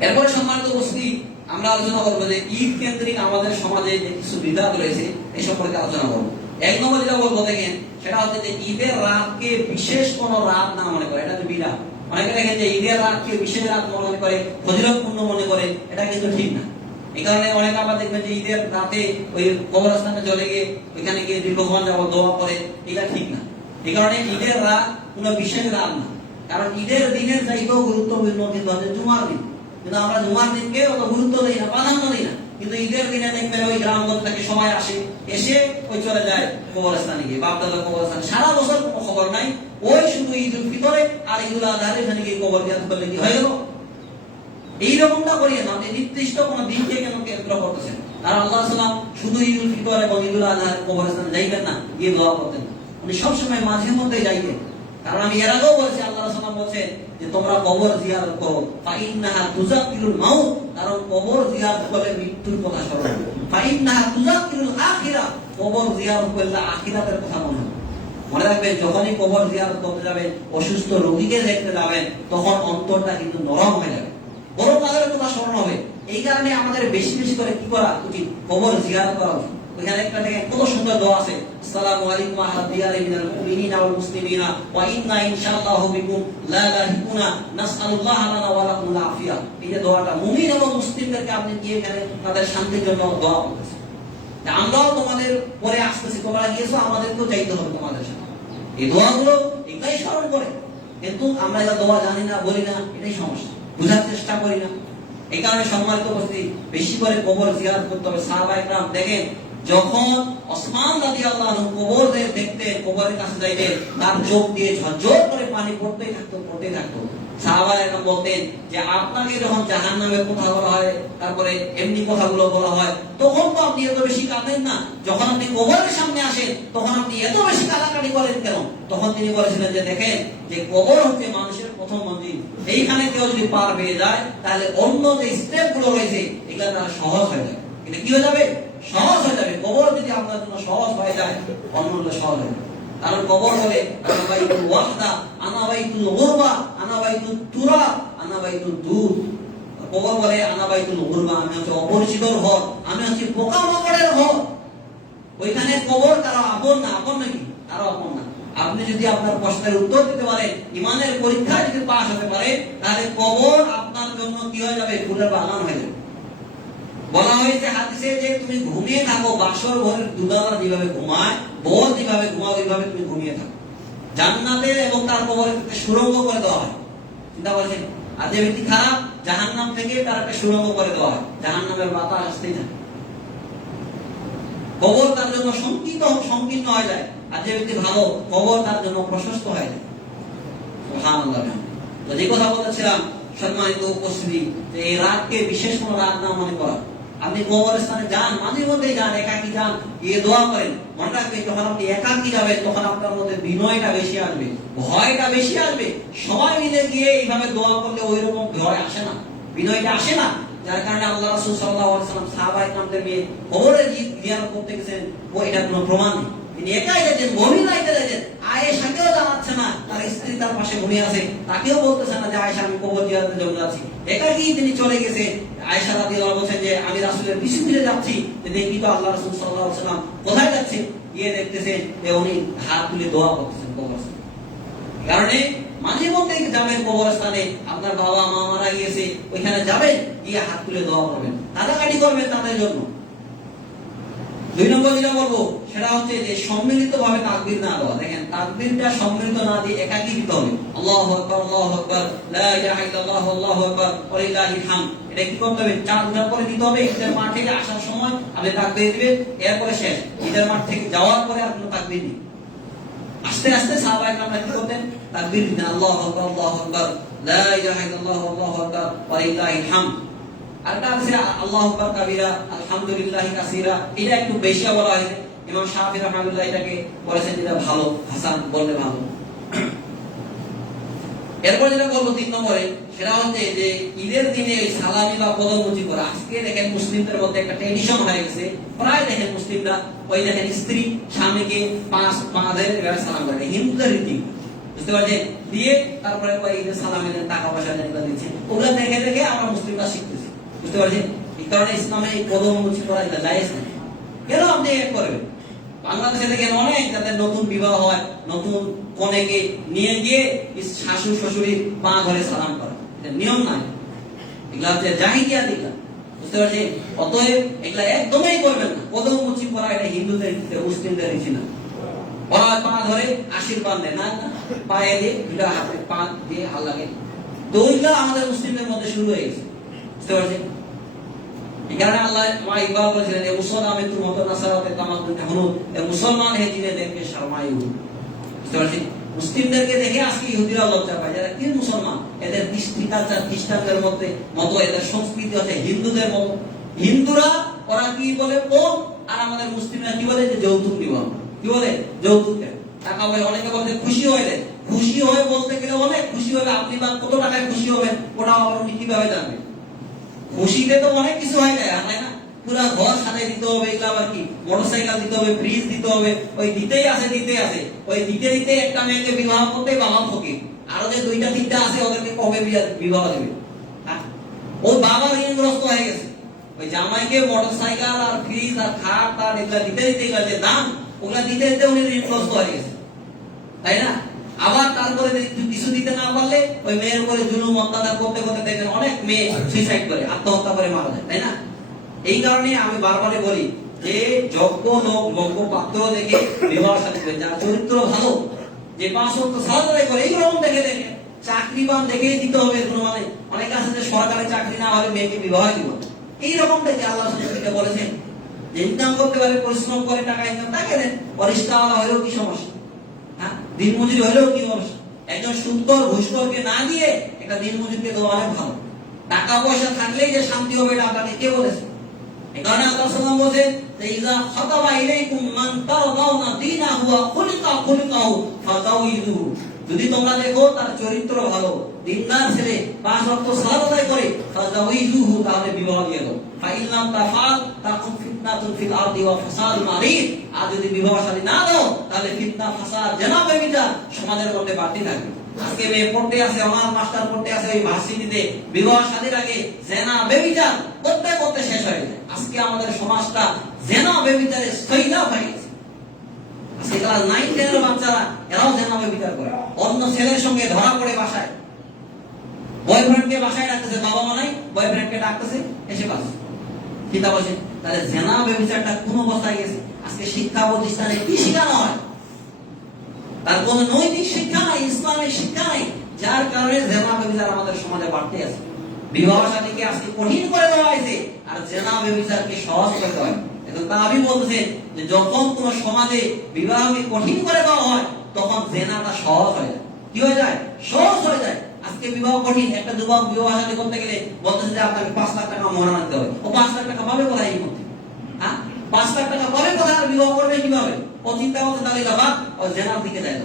এরপরে সম্মানিত উপস্থিতি, আমরা আলোচনা করবো যে ঈদ কেন্দ্রিক আমাদের সমাজে যে কিছু বিধাত রয়েছে এই সম্পর্কে আলোচনা করবো। 1 নম্বর যেটা বলবো দেখেন, সেটা হচ্ছে যে ঈদের রাতকে বিশেষ কোনো রাত না মনে করে, এটা হচ্ছে বিধাত। অনেকে দেখেন যে ঈদের রাতকে বিশেষ রাত মনে করে, ফজিলতপূর্ণ মনে করে, এটা কিন্তু ঠিক না। এই কারণে অনেকে আবার দেখবেন যে ঈদের রাতে ওই কবরস্থানে চলে গিয়ে ওইখানে গিয়ে দীর্ঘক্ষণ যাবত দোয়া করে, এটা ঠিক না। এই কারণে ঈদের রাত কোনো বিশেষ রাত না। কারণ ঈদের দিনের চাইতেও গুরুত্বপূর্ণ কিন্তু হচ্ছে জুমার দিন। কিন্তু আমরা জুমার দিনকে অত গুরুত্ব দিই না, প্রাধান্য দিই না। কিন্তু ঈদের দিনে দেখবেন ওই গ্রামগঞ্জ থেকে সবাই আসে, এসে ওই চলে যায় কবরস্থানে গিয়ে, বাপদাদার কবরস্থানে। সারা বছর কোনো খবর নাই, ওই শুধু ঈদুল ফিতরে আর ঈদুল আজহারে এখানে গিয়ে কবর জিয়ারত করলে কি হয়ে গেল? এইরকমটা করিয়ে না, আপনি নির্দিষ্ট কোনো দিনকে কেন কেন্দ্র করতেছেন? আর আল্লাহ সাল্লাম শুধু ঈদুল ফিতর এবং ঈদুল আজহার কবরস্থানে যাইতেন না, গিয়ে দোয়া করতেন। উনি সবসময় মাঝে মধ্যে যাইতেন। কারণ আমি এর আগেও বলছি, আল্লাহ সাল্লাম বলছেন যে তোমরা কবর জিয়ারত করো, ফাইন্নাহা তুযাক্কিরুল মাউত। কারণ কবর জিয়ারত করলে মৃত্যুর কথা স্মরণ হবে। ফাইন্নাহা তুযাক্কিরুল আখিরা। কবর জিয়ারত করলে আখিরাতের কথা মনে হবে। মনে রাখবেন, যখনই কবর জিয়ারত করতে যাবেন, অসুস্থ রোগীকে দেখতে যাবেন, তখন অন্তরটা কিন্তু নরম হয়ে যাবে, বড় কাজের কথা স্মরণ হবে। এই কারণে আমাদের বেশি বেশি করে কি করা উচিত? কবর জিয়ারত করা উচিত। ওইখানে একটা দেখেন কত সুন্দর দোয়া আছে, আসসালামু আলাইকুম আলা দিয়ারি মিনাল মুমিনিনা ওয়াল মুসলিমিনা ওয়া ইন্না ইনশাআল্লাহু বিকুম লা লাহিকুনা নাসআলুল্লাহ লানা ওয়া লাকুমুল আফিয়া। এই যে দোয়াটা মুমিন এবং মুসলিমদেরকে আপনি গিয়ে এখানে তাদের শান্তির জন্য দোয়া করতেছেন। আমরাও তোমাদের পরে আসতেছি, তোমরা গিয়েছো, আমাদেরকেও চাইতে হবে তোমাদের সাথে। এই দোয়াগুলো এটাই স্মরণ করে, কিন্তু আমরা এটা দোয়া জানি না, বলি না, এটাই সমস্যা, বুঝার চেষ্টা করি না। এই কারণে সম্মানিত উপস্থিতি, বেশি করে কবর জিয়ারত করতে হবে। সাহাবায়ে কেরাম দেখেন, যখন ওসমান রাদিয়াল্লাহু আনহু কবর দেখতে কবরের কাছে যাইতেন, তার চোখ দিয়ে ঝরঝর করে পানি পড়তেই থাকতো। সাহাবায়ে কেরাম বলতেন যে আপনাকে যখন জাহান্নামের কথা বলা হয়, তারপরে এমনি কথাগুলো বলা হয়, তখন তো আপনি এত বেশি কাঁদেন না, যখন আপনি কবরের সামনে আসেন তখন আপনি এত বেশি কাঁদাকাটি করেন কেন? তখন তিনি বলেছিলেন যে দেখেন, যে কবর হচ্ছে মানুষের প্রথম মন্দির, এইখানে কেউ যদি পার পেয়ে যায় তাহলে অন্য যে স্টেপ গুলো রয়েছে এগুলো তার সহজ হয়ে যাবে। এটা কি হয়ে যাবে? সহজ হয়ে যাবে। কবর যদি আপনার জন্য সহজ হয়ে যায়, অন্যগুলো সহজ হয়ে যাবে। কারণ কবর বলে আনা বাইতুল ওয়াহদা, আনা বাইতুল গুরবা, আনা বাইতুল তুরা, আনা বাইতুল দুর। কবর বলে আনা বাইতুল গুরবা, আমি হচ্ছে অপরিচিতর ঘর, আমি হচ্ছে পোকামাকড়ের ঘর। ওইখানে কবর কারো আপন না, আপন নাকি? কারো আপন না। আপনি যদি আপনার প্রশ্নের উত্তর দিতে পারেন, ইমানের পরীক্ষায় যদি পাস হতে পারে, তাহলে কবর আপনার জন্য কি হয়ে যাবে? ফুলের বাগান হয়ে যাবে। বলা হয়েছে হাদিসে যে তুমি ঘুমিয়ে থাকো, বাসর ঘরের দুলারা যেভাবে ঘুমায়, বর যেভাবে ঘুমাও, ওইভাবে তুমি ঘুমিয়ে থাকো। জান্নাতে এবং তার কবরে সুড়ঙ্গ করে দেওয়া হয়। চিন্তা করেছেন? আর যে ব্যক্তি খারাপ, জাহান্নাম থেকে তার একটা সুড়ঙ্গ করে দেওয়া হয়, জাহান্নামের বাতাস আসতেই থাকে। কবর তার জন্য সংকীর্ণ হয়ে যায়, আর যে ব্যক্তি ভালো, কবর তার জন্য প্রশস্ত হয়ে যায়। সুবহানাল্লাহ। তো যে কথা বলেছিলাম, সম্মানিত উপস্থিতি, যে এই রাতকে বিশেষ কোনো রাত না মনে করা। আপনি কবরস্থানে যান, মাঝে মধ্যে যান, একাকী যান, গিয়ে দোয়া করেন। মনে রাখবেন, যখন আপনি একাকী যাবেন তখন আপনার মধ্যে বিনয়টা বেশি আসবে, ভয়টা বেশি আসবে। সবাই মিলে গিয়ে এইভাবে দোয়া করলে ওই রকম ভয় আসে না, বিনয়টা আসে না। যার কারণে আল্লাহ রাসূল সাল্লাল্লাহু আলাইহি ওয়াসাল্লাম সাহাবায়ে কেরামদের নিয়ে কবরে জিয়ারত করতে গেছেন, এটা কোনো প্রমাণ নেই। তিনি একাই গেছেন, মহিলা একা গেছেন, আয়েশাকেও জানাচ্ছে না, তার স্ত্রী তার পাশে ঘুমিয়ে আছে, তাকেও বলতেছে না যে আয়েশা আমি কবর জিয়ারতের জন্য যাচ্ছি। একাই তিনি চলে গেছে। আয়েশা রাদিয়াল্লাহু আনহা বলেন যে আমি রাসূলের পিছু পিছু যাচ্ছি, যে দেখি তো আল্লাহ রাসূল সাল্লাল্লাহু আলাইহি ওয়াসাল্লাম কোথায় যাচ্ছে। গিয়ে দেখতেছেন যে উনি হাত তুলে দোয়া করতেছেন কবরস্থানে। কারণে মাঝে মধ্যে যাবেন কবরস্থানে, আপনার বাবা মা মারা গিয়েছে, ওইখানে যাবেন, গিয়ে হাত তুলে দোয়া করবেন, কাঁদাকাটি করবেন তাদের জন্য। 2 নম্বর যেটা বলবো সেটা হচ্ছে যে সম্মিলিত ভাবে তাকবীর না দেওয়া। দেখেন, তাকবীরটা সম্মিলিত না দিয়ে একাকী দিতে হবে। আল্লাহু আকবার, আল্লাহু আকবার, লা ইলাহা ইল্লাল্লাহ, আল্লাহু আকবার, ওয়া লিল্লাহিল হামদ। এটা কি করতে হবে? 4 বার করে দিতে হবে। ঈদের মাঠ থেকে আসার সময় আপনি তাকবীর দিবেন, এরপরে শেষ। ঈদের মাঠ থেকে যাওয়ার পরে আর কোনো তাকবীর নেই। আস্তে আস্তে সাহাবায়ে কেরাম কি করতেন? তাকবীর দিতেন, আল্লাহু আকবার, আল্লাহু আকবার, লা ইলাহা ইল্লাল্লাহ, আল্লাহু আকবার, ওয়া লিল্লাহিল হামদ। আর এটা আছে আল্লাহু আকবার কাবীরা, আলহামদুলিল্লাহি কাসীরা। এটা একটু বেশি বলা হয়েছে। ইমাম শাফিঈ রাহমাতুল্লাহ এটাকে বলেছেন যেটা ভালো, হাসান বললে ভালো। এরপর যেটা বলবো 3 নম্বরে, সেটা হচ্ছে যে ঈদের দিনে এই সালামি বা পদমুচি করা। আজকে দেখেন মুসলিমদের মধ্যে একটা ট্র্যাডিশন হয়ে গেছে, প্রায় দেখেন মুসলিমরা ওই দেখেন স্ত্রী স্বামীকে পা ধরে সালাম করে, হিন্দুদের রীতি, বুঝতে পারছেন? দিয়ে তারপরে ওই ঈদের সালামি দেন, টাকা পয়সা দেন, দিচ্ছে। ওগুলা দেখে দেখে আমরা মুসলিমরা শিখতেছি, বুঝতে পারছেন? এই কারণে ইসলামে এই পদমুচি করা এটা জায়েজ না। কেন আপনি এক করবেন? বাংলাদেশে দেখেন অনেক যাদের নতুন বিবাহ হয়, নতুন কনেকে নিয়ে গিয়ে শাশুড় শ্বশুরের পা ধরে সালাম করা, এটা নিয়ম নাই। এগুলা হচ্ছে জাহিলিয়াত, এগুলা, বুঝতে পারছেন? অতএব এগুলা একদমই করবেন না। পদমুচি করা এটা হিন্দুদের রীতি, মুসলিমদের রীতি না। ওরা পা ধরে আশীর্বাদ দেয় না, পায়ে দিয়ে দুটা হাতে পা দিয়ে হাত লাগে। তো ওইগুলা আমাদের মুসলিমদের মধ্যে শুরু হয়ে গেছে, বুঝতে পারছেন? এখানে আল্লাহ ইকবাল বলেছিলেন, এ মুসলমান তুম মত নাসারাতে তামাকুন তাহনু, এ মুসলমান হে জিনে দেখে শর্মায়ু। বুঝতে পারছেন? মুসলিমদেরকে দেখে আজকে ইহুদিরা লজ্জা পায়, যারা কি মুসলমান, এদের কৃষ্টি কালচার খ্রিস্টানদের মধ্যে মতো, এদের সংস্কৃতি হচ্ছে হিন্দুদের মতো। হিন্দুরা ওরা কি বলে পণ, আর আমাদের মুসলিমরা কি বলে যে যৌতুক নিব। কি বলে? যৌতুক দেয়, টাকা পয়সা। অনেকে বলতে খুশি হয়ে দেয়, খুশি হয়ে বলতে গেলে অনেক খুশি হবে। আপনি বা কত টাকায় খুশি হবেন ওটা আপনি কিভাবে জানবেন? খুশিতে তো অনেক কিছু হয়ে যায়, তাই না? পুরা ঘর সাজাই দিতে হবে, এগুলা আবার কি মোটরসাইকেল দিতে হবে, ফ্রিজ দিতে হবে, ওই দিতেই আছে। ওই দিতে দিতে একটা মেয়েকে বিবাহ করতে বাবা ফকির, আরো যে 2টা 3টা আছে ওদেরকে কবে বিবাহ দেবে? ওর বাবা ঋণগ্রস্ত হয়ে গেছে, ওই জামাইকে মোটরসাইকেল আর ফ্রিজ আর খাট আর এগুলা দিতে দিতে গেছে দাম, ওগুলা দিতে দিতে উনি ঋণগ্রস্ত হয়ে গেছে, তাই না? আবার তারপরে কিছু দিতে না পারলে ওই মেয়ের উপরে জুলুম অত্যাচার করতে করতে দেখেন অনেক মেয়ে সুইসাইড করে, আত্মহত্যা করে মারা যায়, তাই না? এই কারণে আমি বারবারই বলি যে যোগ্য লোক, যোগ্য পাত্র দেখে বিবাহ শাদী করবেন, যার চরিত্র ভালো, যে 5 ওয়াক্ত সালাত আদায় করে, এইগুলো দেখে দেখে চাকরিবান দেখেই দিতে হবে কোনো মানে। অনেক আছে যে সরকারি চাকরি না হলে মেয়েকে বিবাহ দিব, এইরকম দেখে আল্লাহ সুবহানাহু বলেছেন যে ইনকাম করতে পারে, পরিশ্রম করে টাকা ইনকাম, তাকে দেন। পরিষ্কারওয়ালা হলেও কি সমস্যা? হ্যাঁ, দিনমজুরি হলেও কি সমস্যা? একজন সুন্দর ঘুষখোরকে না দিয়ে একটা দিনমজুরকে দেওয়া অনেক ভালো। টাকা পয়সা থাকলেই যে শান্তি হবে এটা আপনাকে কে বলেছে? এই কারণে আল্লাহ সাল্লাল্লাহু আলাইহি ওয়াসাল্লাম বলেন যে ইযা খাতাবা ইলাইকুম মান তারদাউনা দীনাহু ওয়া খুলিকাহু ফাযাওয়িজুহু, যদি তোমরা দেখো তার চরিত্র ভালো, দিনদার ছেলে, 5 ওয়াক্ত সালাত আদায় করে, ফাযাওয়িজুহু, তাহলে বিবাহ দিয়ে দাও। ফাইল্লাম তাফাল তাকুন ফিতনাতুন ফিল আরদি ওয়া ফাসাদুন আলীম, আর যদি বিবাহ শাদী না দাও তাহলে ফিতনা, ফাসাদ, জেনা, ব্যভিচার সমাজের মধ্যে বাড়তে থাকবে। আজকে মেয়ে পড়তে আছে, আমার মাস্টার পড়তে আছে ওই ভার্সিটিতে, বিবাহ শাদীর আগে জেনা ব্যভিচার করতে করতে শেষ হয়ে যায়। আজকে আমাদের সমাজটা জেনা ব্যভিচারে সৈলাব হয়ে গেছে। আজকে ক্লাস 9 10 এর বাচ্চারা এরাও জেনা ব্যভিচার করে, অন্য ছেলের সঙ্গে ধরা পড়ে বাসায়, বয়ফ্রেন্ডকে বাসায় ডাকতেছে, বাবা মা নাই, বয়ফ্রেন্ডকে ডাকতেছে এসে বাস চিন্তা বসে। তাহলে জেনা ব্যভিচারটা কোন অবস্থায় গেছে? আজকে শিক্ষা প্রতিষ্ঠানে কি শেখানো হয়? তার কোন নৈতিক শিক্ষা নাই, ইসলামিক শিক্ষা নাই, যার কারণে জেনা ব্যভিচার আমাদের সমাজে বাড়তে আছে। বিবাহ শাদীকে আজকে কঠিন করে দেওয়া হয়েছে আর জেনা ব্যভিচারকে সহজ করে দেওয়া হয়। এখন তাবি বলছেন যে যখন কোন সমাজে বিবাহকে কঠিন করে দেওয়া হয় তখন জেনাটা সহজ হয়ে যায়। কি হয়ে যায়? সহজ হয়ে যায়। আজকে বিবাহ কঠিন, একটা যুবক বিবাহ শাদী করতে গেলে বলতেছে যে আপনাকে 5 লাখ টাকা মোহর আনতে হবে। ও 5 লাখ টাকা পাবে কোথায়? এই মধ্যে 5 লাখ টাকা পাবে কোথায়? আর বিবাহ করবে কিভাবে? ও চিন্তা করতে তাহলে বাদ, ও জেনার দিকে যায়।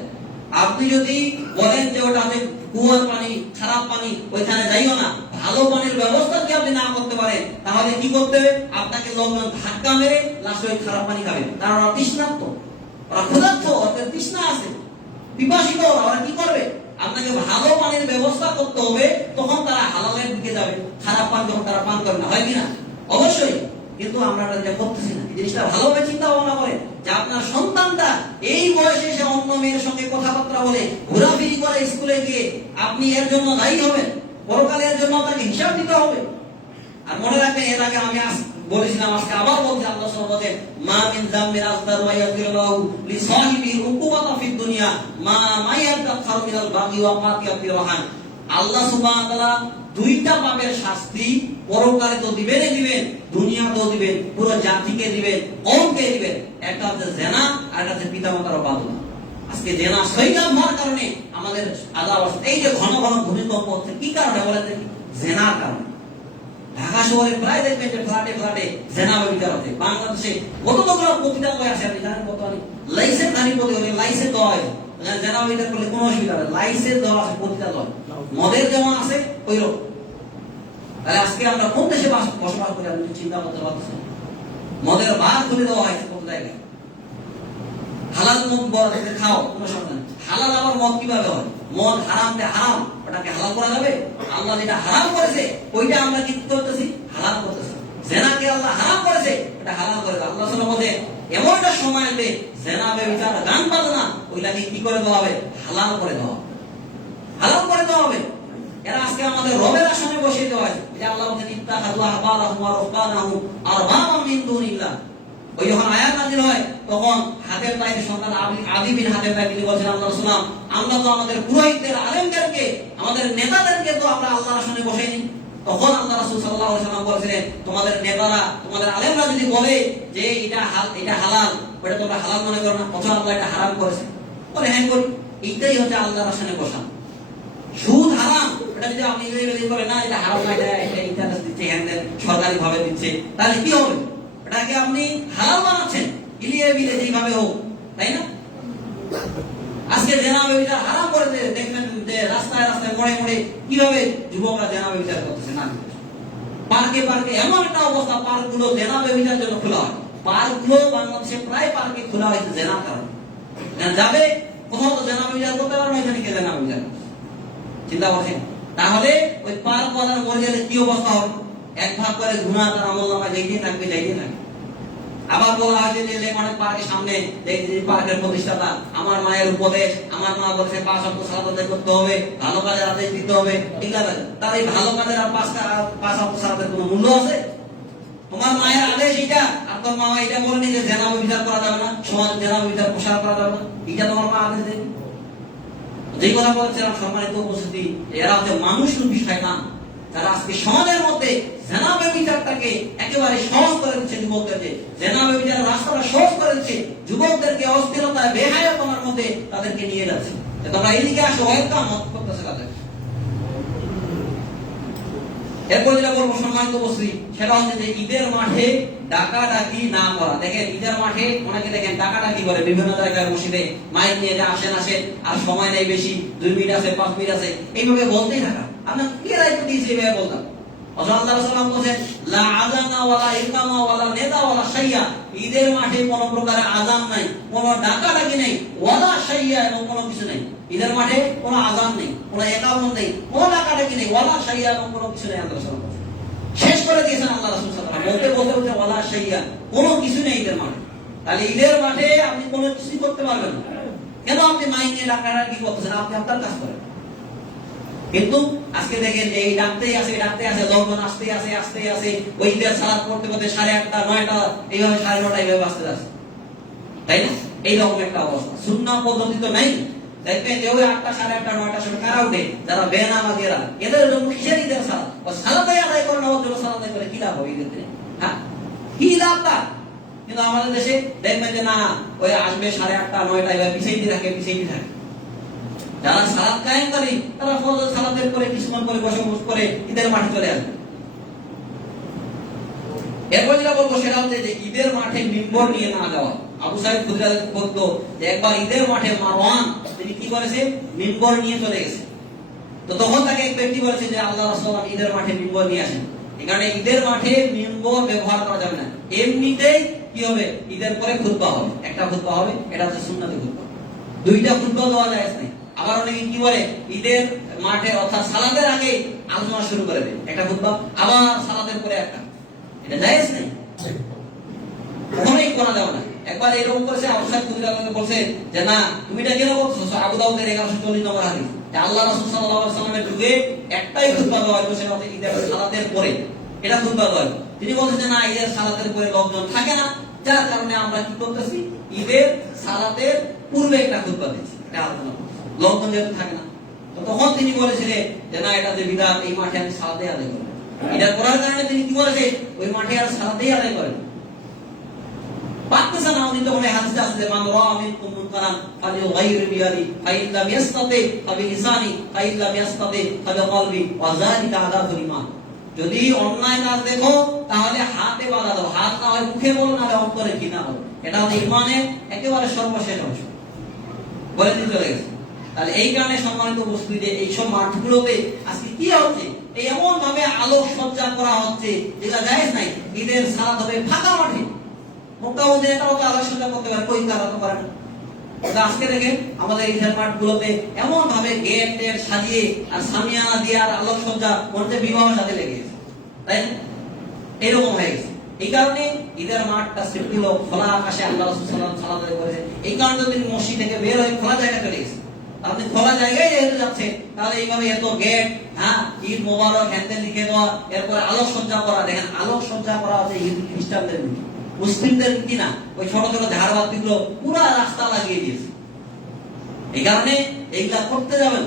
আপনি যদি বলেন যে ওটাতে কুয়ার পানি, খারাপ পানি, ওইখানে যাইও না, ভালো পানির ব্যবস্থা কি আপনি না করতে পারেন, তাহলে কি করতে হবে? আপনাকে লোকজন ধাক্কা মেরে লাস্টে ওই খারাপ পানি খাবে, কারণ ওরা তৃষ্ণার্ত, ওরা ক্ষুধার্ত, ওদের তৃষ্ণা আছে, পিপাসিত, ওরা কি করবে? আপনাকে ভালো পানির ব্যবস্থা করতে হবে, তখন তারা হালালের দিকে যাবে। খারাপ পানি যখন তারা পান করে না, হয় কিনা? অবশ্যই। কিন্তু আমরা এটা করতেছি না। এই জিনিসটা ভালোভাবে চিন্তা ভাবনা করে যে আপনার সন্তানটা এই বয়সে এসে অন্য মেয়ের সঙ্গে কথাবার্তা বলে, ঘোরাফিরি করে স্কুলে গিয়ে, আপনি এর জন্য দায়ী হবেন, পরকালে এর জন্য আপনাকে হিসাব দিতে হবে। আর মনে রাখবেন, এর আগে আমি বলেছিলাম, আজকে আবার বলছি, আল্লাহ সুবহানাহু ওয়া তাআলা মা মিন যামমিন আসদার ওয়া ইয়াযিরুল্লাহু লিসাহিবিহি উকুবাতা ফিদ দুনিয়া মা মায়াতাখারু মিনাল বাগি ওয়া কাতিয়াতির রাহান। আল্লাহ সুবহানাহু ওয়া তাআলা দুইটা পাপের শাস্তি পরকালে তো দিবেনই দিবেন, দুনিয়াতেও দিবেন, পুরো জাতিকে দিবেন, কওমকে দিবেন। একটা হচ্ছে জিনা আর একটা হচ্ছে পিতামাতার অবাধ্যতা। আজকে জিনা সৈলাব হওয়ার কারণে আমাদের আযাব আসছে। এই যে ঘন ঘন ভূমিকম্প হচ্ছে, কি কারণে বলেন দেখি? জিনার কারণে। ঢাকা শহরে প্রায় দেখবেন যে ফ্ল্যাটে ফ্ল্যাটে জেনা ব্যভিচার হচ্ছে। বাংলাদেশে কত কত পতিতালয় আছে, আপনি জানেন কত? লাইসেন্স ধারী পতিতালয়, লাইসেন্স দেওয়া হয়, জেনা ব্যভিচার করলে কোনো অসুবিধা নেই, লাইসেন্স দেওয়া আছে পতিতালয়। মদের যেমন আছে ওই রকম। তাহলে আজকে আমরা কোন দেশে বসবাস করি আপনি চিন্তা করতে পারছেন? মদের বার খুলে দেওয়া হয়েছে কত জায়গায়। হালাল মদ বড় থেকে খাও, কোনো সমস্যা নেই। হালাল আবার মদ কিভাবে হয়? মদ হারামতে হারাম, ওটাকে হালাল করা যাবে? আল্লাহ যেটা হারাম করেছে ওইটা আমরা কি করতেছি? হালাল করতেছি। জেনাকে আল্লাহ হারাম করেছে, এটা হালাল করে দাও। আল্লাহ সাল্লাল্লাহু আলাইহি ওয়াসাল্লাম বলেন এমন একটা সময় আসবে জেনা ব্যভিচার গান বাজনা ওইটাকে কি করে দেওয়া হবে? হালাল করে দেওয়া হবে, হালাল করে দেওয়া হবে। এরা আজকে আমাদের রবের আসনে বসিয়ে দেওয়া হয়। যে আল্লাহ বলেন ইত্তাখাযু আহবারাহুম ওয়া রুহবানাহুম আরবাবাম মিন দুনিল্লাহ। ওই যখন আয়াত নাযিল হয় তখন হাতের বাইরে সন্তান আদি বিন হাতের বাইরে তিনি বলেন আল্লাহ রাসূল, আমরা তো আমাদের পুরোহিতদের, আলেমদেরকে, আমাদের নেতাদেরকে তো আমরা আল্লাহর আসনে বসাইনি। তখন আল্লাহ রাসূল সাল্লাল্লাহু আলাইহি ওয়াসাল্লাম বলেছিলেন, তোমাদের নেতারা, তোমাদের আলেমরা যদি বলে যে এটা হালাল, ওটা তোমরা হালাল মনে করো না, অথবা আল্লাহ এটা হারাম করেছে, বলে হ্যাঁ করি। এইটাই হচ্ছে আল্লাহর আসনে বসা। সুদ হারাম, এটা যদি আপনি বলে না এটা হারাম না, এটা ইন্টারেস্ট দিচ্ছে, হ্যাঁ সরকারি ভাবে দিচ্ছে, তাহলে কি হবে? এটাকে আপনি হালাল বানাচ্ছেন, ইলিয়ে বিলে যেভাবে হোক, তাই না? আজকে জেনা ব্যভিচার হারাম করে দেখবেন যে রাস্তায় রাস্তায় মোড়ে মোড়ে কিভাবে যুবকরা জেনা ব্যভিচার করতেছে। না, পার্কে পার্কে এমন একটা অবস্থা, পার্কগুলো জেনা ব্যভিচার জন্য খোলা হয়। পার্কগুলো বাংলাদেশে প্রায় পার্কে খোলা হয়েছে জেনার কারণে। যাবে কোথাও তো জেনা ব্যভিচার করতে পারবে না, এখানে কে জেনা ব্যভিচার করছে? চিন্তা করছেন? তাহলে ওই পার্ক ওয়ালার মরে গেলে কি অবস্থা হবে? এক ভাগ করে গুনাহ তার আমলনামায় যাইতেই থাকবে। আবার বলা হয়েছে যে লেমনের পার্কের সামনে যে পার্কের প্রতিষ্ঠাতা, আমার মায়ের উপদেশ, আমার মা বলেছে 5 ওয়াক্ত সালাত আদায় করতে হবে, ভালো কাজের আদেশ দিতে হবে, ঠিক আছে? তার এই ভালো কাজের আর 5 ওয়াক্ত সালাতের কোনো মূল্য আছে? তোমার মায়ের আদেশ এটা, আর তোর মা এটা বলেনি যে জেনা ব্যভিচার করা যাবে না, সমাজ জেনা ব্যভিচার প্রসার করা যাবে না, এটা তোমার মা আদেশ দেবে? যেই কথা বলছিলাম সম্মানিত উপস্থিতি, এরা হচ্ছে মানুষরূপী শয়তান, যারা আজকে সমাজের মধ্যে জেনা ব্যভিচারটাকে একেবারে সহজ করে দিচ্ছে, যুবকদেরকে জেনা ব্যভিচারের রাস্তাটা সহজ করে দিচ্ছে, যুবকদেরকে অস্থিরতায় বেহায়াপনার মধ্যে তাদেরকে নিয়ে যাচ্ছে। তোমরা এইদিকে আসো, ওয়েলকাম করতেছে তাদের। এরপর যেটা বলবো সম্মানিত উপস্থিতি, সেটা হচ্ছে যে ঈদের মাঠে ডাকাডাকি না করা। দেখেন ঈদের মাঠে অনেকে দেখেন ডাকাডাকি করে বিভিন্ন জায়গায়, মসজিদে মাইক নিয়ে যে আসেন আর সময় নেই বেশি, 2 মিনিট আছে, 5 মিনিট আছে, এইভাবে বলতেই থাকা। আপনার কে দায়িত্ব দিয়েছে এইভাবে বলতাম? আল্লাহ সাল্লাল্লাহু বলেন লা আযানা ওয়ালা ইকামা ওয়ালা নিদা ওয়ালা শাইয়া, ঈদের মাঠে কোনো প্রকার আযান নাই, কোনো ডাকাডাকি নাই, ওয়ালা শাইয়া, এবং কোনো কিছু নাই। ঈদের মাঠে কোনো আযান নেই, কোনো ইকামত নেই, কোনো ডাকাডাকি নেই, ওয়ালা শাইয়া, এবং কোনো কিছু নেই। আল্লাহ সাল্লাল্লাহু শেষ করে দিয়েছেন আল্লাহ রাসূল সাল্লাল্লাহু আলাইহি ওয়াসাল্লাম, বলতে ওয়ালা শাইয়া, কোনো কিছু নেই ঈদের মাঠে। তাহলে ঈদের মাঠে আপনি কোনো কিছু করতে পারবেন না। কেন আপনি মাইক নিয়ে ডাকাডাকি করতেছেন? আপনি আপনার কাজ করেন। কিন্তু আজকে দেখেন যে এই ডাকতেই আছে লোকজন আসতেই আছে, ওই ঈদের সালাত পড়তে 8:30 9টা, এইভাবে 9:30 এইভাবে বাজতে যাচ্ছে, তাই না? এইরকম একটা অবস্থা। সুন্নাহ পদ্ধতি তো নাই। দেখবেন যে ওই 8টা 8:30 9টার সময় কারা উঠে, যারা বেনামাজিরা, এদের জন্য কিসের ঈদের সালাত? ও সালাতেই আদায় করে না, ওর জন্য সালাত আদায় করে কি লাভ হবে ঈদের দিনে? হ্যাঁ, কি লাভটা? কিন্তু আমাদের দেশে দেখবেন যে না, ওই আসবে 8:30 9টা, এবার পিছাইতে থাকে। যারা সালাত কায়েম করে তারা ফজর সালাতের পরে কিছুক্ষণ পরে বসে করে ঈদের মাঠে চলে আসবে। এরপর যেটা বলবো সেটা হচ্ছে যে ঈদের মাঠে মিম্বর নিয়ে না যাওয়া। আবু সাঈদ খুদরি বলতো যে একবার ঈদের মাঠে মারওয়ান তিনি কি করেছে, মিম্বর নিয়ে চলে গেছে। তো তখন তাকে এক ব্যক্তি বলেছে যে আল্লাহ রাসূল ঈদের মাঠে মিম্বর নিয়ে আসেন। এখানে ঈদের মাঠে মিম্বর ব্যবহার করা যাবে না। এমনিতেই কি হবে, ঈদের পরে খুতবা হবে, একটা খুতবা হবে, এটা হচ্ছে সুন্নতি খুতবা। 2টা খুতবা দেওয়া যায় না। আবার অনেকে কি বলে, ঈদের মাঠে অর্থাৎ সালাতের আগে আলোচনা শুরু করে দেয়, একটা খুতবা, আবার সালাতের পরে একটা, এটা জায়েজ নেই, কখনোই করা যাবে না। একবার এরকম করেছে, আবু সাঈদ খুদরি আমাকে বলছে যে না, তুমি এটা কেন বলছো? আবু দাউদের 1140 নম্বর হাদিস, যে আল্লাহ রাসূল সাল্লাল্লাহু আলাইহি ওয়াসাল্লামের যুগে একটাই খুতবা দেওয়া হতো, সেটা হচ্ছে ঈদের সালাতের পরে, এটা খুতবা দেওয়া হতো। তিনি বলছেন যে না, ঈদের সালাতের পরে লোকজন থাকে না, যার কারণে আমরা কি করতেছি, ঈদের সালাতের পূর্বে একটা খুতবা দিচ্ছি, এটা আলোচনা লোকজন যেহেতু থাকে না। তো তখন তিনি বলেছিলেন যে না, এটা যে বিদআত, এই মাঠে আমি সালাতেই আদায় করব। এটা করার কারণে তিনি কি বলেছে, ওই মাঠে আর সালাতেই আদায় করেন। পাকতেছে না, উনি তখন হাদিসে আছে যে মান রাআ মিনকুম মুনকারান ফালিয়ুগাইর বিয়াদি ফাইন লাম ইয়াসতাতি ফাবিলিসানি ফাইন লাম ইয়াসতাতি ফাবিকলবি ওয়া যালিকা আদাবুল ঈমান। যদি অন্যায় কাজ দেখো তাহলে হাতে বাধা দাও, হাত না হয় মুখে বলো, না হয় অন্তরে ঘৃণা করো, এটা হচ্ছে ঈমানের একেবারে সর্বশেষ অংশ বলে দিয়ে চলে গেছে। তাহলে এই কারণে সম্মানিত উপস্থিতি, এইসব মাঠগুলোতে আজকে কি হচ্ছে, এমন ভাবে আলোক সজ্জা করা হচ্ছে যেটা জায়েজ নাই। ঈদের সালাত হবে ফাঁকা মাঠে, মোটামুটি এটাও তো আলোক সজ্জা করতে পারে, কই তারা তো পারে না। আজকে দেখেন আমাদের ঈদের মাঠগুলোতে এমন ভাবে গেট টেট সাজিয়ে আর সামিয়ানা দিয়ে আর আলোক সজ্জা করতে বিবাহ সাথে লেগে গেছে, তাই না? এরকম হয়ে গেছে। এই কারণে ঈদের মাঠটা সৃষ্টি হলো খোলা আকাশে, আল্লাহ রাসূল সাল্লাল্লাহু আলাইহি ওয়াসাল্লাম করেছে। এই কারণে তিনি মসজিদ থেকে বের হয়ে খোলা জায়গায় চলে গেছে। আপনি খোলা জায়গায় যেহেতু যাচ্ছে, তাহলে এইভাবে এত গেট, হ্যাঁ, ঈদ মোবারক হ্যান্ডেল লিখে দেওয়া, এরপরে আলোক সজ্জা করা। দেখেন আলোক সজ্জা করা হচ্ছে ইহুদি খ্রিস্টানদের নীতি, মুসলিমদের নীতি না। ওই ছোট ছোট ঝাড়বাতিগুলো পুরো রাস্তা লাগিয়ে দিয়েছে। এই কারণে এইগুলা করতে যাবেন।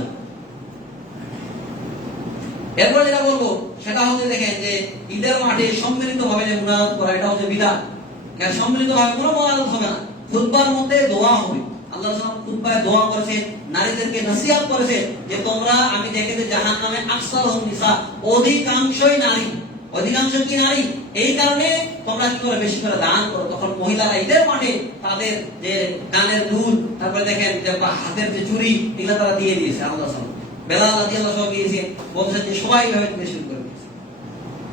এরপর যেটা বলবো সেটা হচ্ছে দেখেন যে ঈদের মাঠে সম্মিলিত ভাবে যে মুনাজাত করা, এটা হচ্ছে বিদআত। কারণ সম্মিলিত ভাবে কোনো মুনাজাত হবে না, খুতবার মধ্যে দোয়া হবে। আল্লাহ সাল্লাল্লাহু খুতবায় দোয়া করেছেন, নারীদেরকে নসিহত করেছেন যে তোমরা, আমি দেখেছি জাহান্নামে আকসারুন নিসা, অধিকাংশই নারী, অধিকাংশ কি নারী। এই কারণে তোমরা কি করে, বেশি করে দান করো। তখন মহিলারা ঈদের মাঠে তাদের যে কানের দুল, তারপরে দেখেন যে হাতের যে চুড়ি, এগুলো তারা দিয়ে দিয়েছে। আল্লাহ সাল্লাল্লাহু বেলাল রাদিয়াল্লাহু আনহু গিয়েছেন, বলছেন যে সবাই ভাবে দিতে শুরু করে দিয়েছে।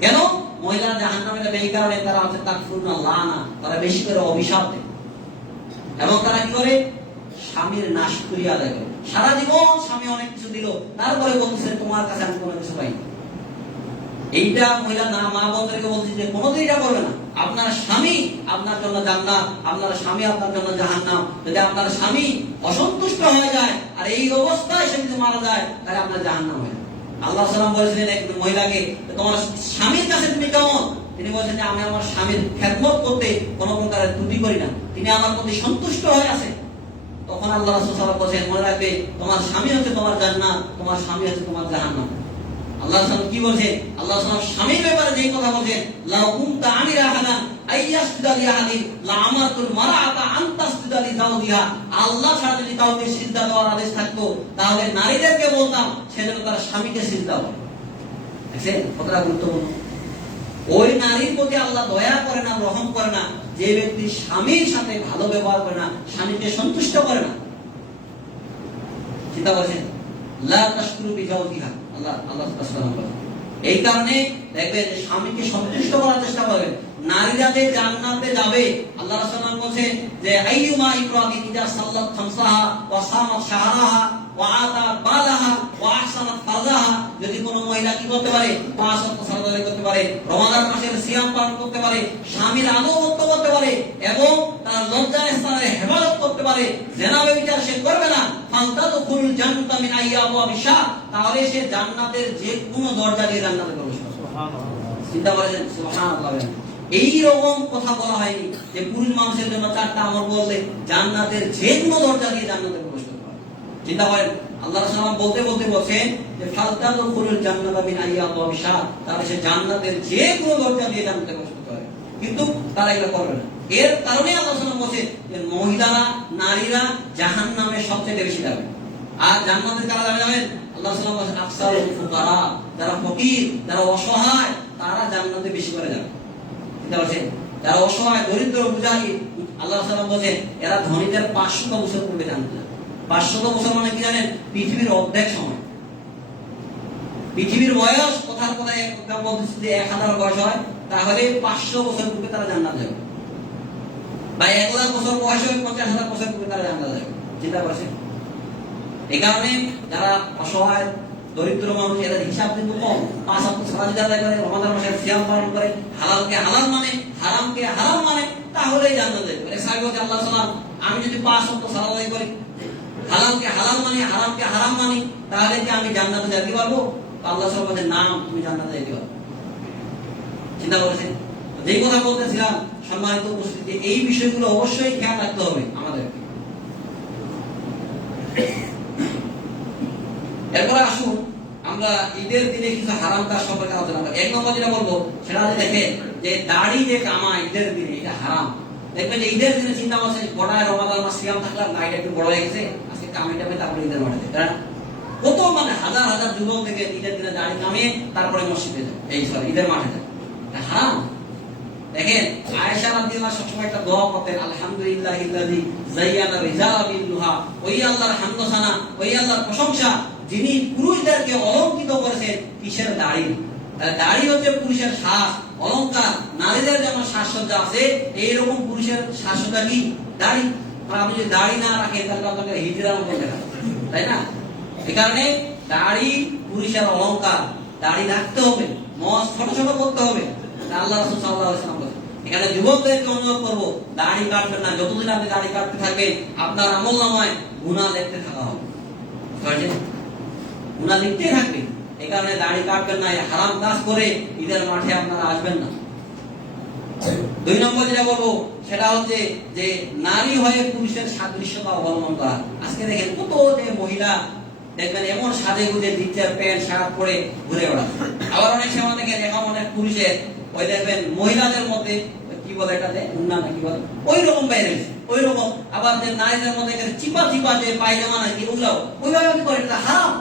কেন? মহিলারা জাহান্নামে যাবে, এই কারণে তারা হচ্ছে তাকফুরনা লানা, তারা বেশি করে অভিশাপ দেয়। এবং তারা কি করে, স্বামীর নাশকরিয়া আদায় করে। সারা জীবন স্বামী অনেক কিছু দিল, তারপরে বলতেছে তোমার কাছে আমি কোনো কিছু পাইনি। এইটা মহিলা না মা বোনদেরকে বলছি যে কোনোদিন এটা করবে না। আপনার স্বামী আপনার জন্য জান্নাত, আপনার স্বামী আপনার জন্য জাহান্নাম। যদি আপনার স্বামী অসন্তুষ্ট হয়ে যায় আর এই অবস্থায় সে যদি মারা যায় তাহলে আপনার জাহান্নাম হয়ে যায়। আল্লাহ সাল্লাম বলেছিলেন এক মহিলাকে, তোমার স্বামীর কাছে তুমি কেমন? তিনি বলছেন যে আমি আমার স্বামীর খেদমত করতে কোনো প্রকারের ত্রুটি করি না, তিনি আমার প্রতি সন্তুষ্ট হয়ে আছে। তখন আল্লাহ রাসূল সাল্লাল্লাহু আলাইহি ওয়াসাল্লাম বলেন, মনে রাখবে তোমার স্বামী হচ্ছে তোমার জান্নাত, তোমার স্বামী হচ্ছে তোমার জাহান্নাম। আল্লাহ সাল্লাল্লাহু কি বলেন? আল্লাহ সাল্লাল্লাহু স্বামীর ব্যাপারে যে কথা বলেন, লা কুনতা আমিরা হাদান আইয়াসজুদা লি আহাদিন লা আমাতুল মারআতা আন তাসজুদা লি যাওজিহা। আল্লাহ ছাড়া যদি কাউকে সিজদা দেওয়ার আদেশ থাকতো তাহলে নারীদেরকে বলতাম সে যেন তার স্বামীকে সিজদা করে। দেখেন কতটা গুরুত্বপূর্ণ। ওই নারীর প্রতি আল্লাহ দয়া করে না, রহম করে না যে ব্যক্তি স্বামীর সাথে ভালো ব্যবহার করে না, স্বামীকে সন্তুষ্ট করে না। চিন্তা করেছেন লা তাশকুরু বিজাওজিহা, আল্লাহ সুবহানাহু ওয়া তাআলা। এই কারণে দেখবেন যে স্বামীকে সন্তুষ্ট করার চেষ্টা করবেন। নারীরা যে জান্নাতে যাবে, আল্লাহ রাসূল বলেছেন যে আইয়ুমা ইমরাতিন ইজা সাল্লাত খামসাহা ওয়া সামাত শাহরাহা ওয়া আতাত বালাহা ওয়া আহসানাত ফারজাহা, যদি কোনো মহিলা কি করতে পারে, পাঁচ ওয়াক্ত সালাত আদায় করতে পারে, রমাদান মাসের সিয়াম পালন করতে পারে, স্বামীর আনুগত্য করতে পারে এবং তার লজ্জাস্থানের হেফাজত করতে পারে, জিনা ব্যভিচার সে করবে না, ফালতাদখুলুল জান্নাতা মিন আইয়াবিশ, তাহলে সে জান্নাতের যে কোনো দরজা দিয়ে জান্নাতে প্রবেশ করবে। সুবহানাল্লাহ। চিন্তা করেন সুবহানাল্লাহ। এই রকম কথা বলা হয়নি যে পুরুষ মানুষের জন্য চারটা আমল করলে জান্নাতের যে কোনো দরজা দিয়ে জান্নাতে প্রবেশ করতে পারে। চিন্তা করেন আল্লাহ রাসূল বলতে বলছেন যে ফালতাদখুলুল জান্নাতা মিন আইয়াবিশ, তাহলে সে জান্নাতের যে কোনো দরজা দিয়ে জান্নাতে প্রবেশ করতে পারে, কিন্তু তারা এটা করবে না। এর কারণে আল্লাহ রাসূল বলেছেন যে মহিলারা, নারীরা জাহান্নামে সবচেয়ে বেশি যাবে। আর জান্নাতে কারা যাবেন? আল্লাহ রাসূল বলেছেন আকসারুল ফুকারা, যারা ফকির, যারা অসহায়, তারা জান্নাতে বেশি করে যাবে। চিন্তা করছেন যারা অসহায়, দরিদ্র, মুজাহিদ, আল্লাহ রাসূল বলেছেন এরা ধনীদের 500 বছর পূর্বে জান্নাতে। 500 বছর মানে কি জানেন? পৃথিবীর অর্ধেক সময়। পৃথিবীর বয়স কথার কথায় বলতেছি যে 1000 বয়স হয়, তাহলে 500 বছর পূর্বে তারা জান্নাতে যাবে। বা 1 লাখ বছর বয়স হয়, 50,000 বছর পূর্বে তারা জান্নাতে যাবে। চিন্তা করছেন? এই কারণে যারা অসহায়, দরিদ্র মানুষ, এরা হিসাব কিন্তু কম, 5 ওয়াক্ত সালাত আদায় করে, রমাদান মাসে সিয়াম পালন করে, হালালকে হালাল মানে, হারামকে হারাম মানে, তাহলেই জান্নাতে যাবে। মানে সাহেব বলছে আল্লাহ সাল্লাম, আমি যদি 5 ওয়াক্ত সালাত আদায় করি, হালালকে হালাল মানে, হারামকে হারাম মানে, তাহলে কি আমি জান্নাতে যেতে পারবো? আল্লাহ সাল্লাম বলেন না, তুমি জান্নাতে যেতে পারবে। চিন্তা করেছেন? যেই কথা বলতেছিলাম সম্মানিত উপস্থিতি, এই বিষয়গুলো অবশ্যই খেয়াল রাখতে হবে আমাদেরকে। এরপর আসুন আমরা ঈদের দিনে কিছু হারাম কাজ সম্পর্কে আলোচনা করি। 1 নম্বর যেটা বলবো সেটা হচ্ছে দেখেন যে দাড়ি যে কামায় ঈদের দিনে, এটা হারাম। দেখবেন যে ঈদের দিনে চিন্তা করছেন গোটায় রমাদান মাস সিয়াম থাকলাম, নাইট একটু বড় হয়ে গেছে, আজকে কামাইটা পেয়ে তারপরে ঈদের মাঠে যায়। তাই না? কত মানে হাজার হাজার যুবক থেকে ঈদের দিনে দাড়ি কামিয়ে তারপরে মসজিদে যায়, এই সরি ঈদের মাঠে যায়। এটা হারাম। দেখেন আয়েশা রাদিয়াল্লাহু আনহা সবসময় একটা দোয়া করতেন, আলহামদুলিল্লাহিল্লাযী যায়্যানা রিজালা বিল্লুহা, ওই আল্লাহর হামদ সানা, ওই আল্লাহর প্রশংসা যিনি পুরুষদেরকে অলংকৃত করেছেন কিসের? দাড়ি। দাড়ি হচ্ছে পুরুষের সাজ, অলংকার। নারীদের যেমন সাজসজ্জা আছে, এইরকম পুরুষের সাজসজ্জা কি? দাড়ি। আর আপনি যদি দাড়ি না রাখেন তাহলে আপনাকে হিজড়ার মতো দেখা, তাই না? এই কারণে দাড়ি পুরুষের অলংকার, দাড়ি রাখতে হবে, নখ ছোট ছোট করতে হবে। আল্লাহ রাসূল সাল্লাল্লাহু আলাইহি ওয়াসাল্লাম বলেছেন। এখানে যুবকদেরকে অনুরোধ করব, দাড়ি কাটবেন না। যতদিন আপনি দাড়ি কাটতে থাকবেন আপনার আমলনামায় গুনাহ লিখতে থাকা হবে, গুনাহ লিখতে থাকবে। এই কারণে দাড়ি কাটবেন না, হারাম কাজ করে ঈদের মাঠে আপনারা আসবেন না। 2 নম্বর যেটা বলবো সেটা হচ্ছে যে নারী হয়ে পুরুষের সাদৃশ্যতা অবলম্বন করা। আজকে দেখেন কত যে মহিলা দেখবেন এমন সাজে গুজে দিচ্ছে, প্যান্ট শার্ট পরে ঘুরে বেড়ায়। আবার অনেক সময় থেকে দেখা অনেক পুরুষের ওই দেখবেন মহিলাদের মধ্যে কি বলে এটা যে উন্না না কি বলে, ওই রকম বাইরে হয়েছে, ওই রকম। আবার যে নারীদের মধ্যে চিপা চিপা যে পায়জামা নাকি ওগুলাও ওইভাবে কি করে, এটা হারাম।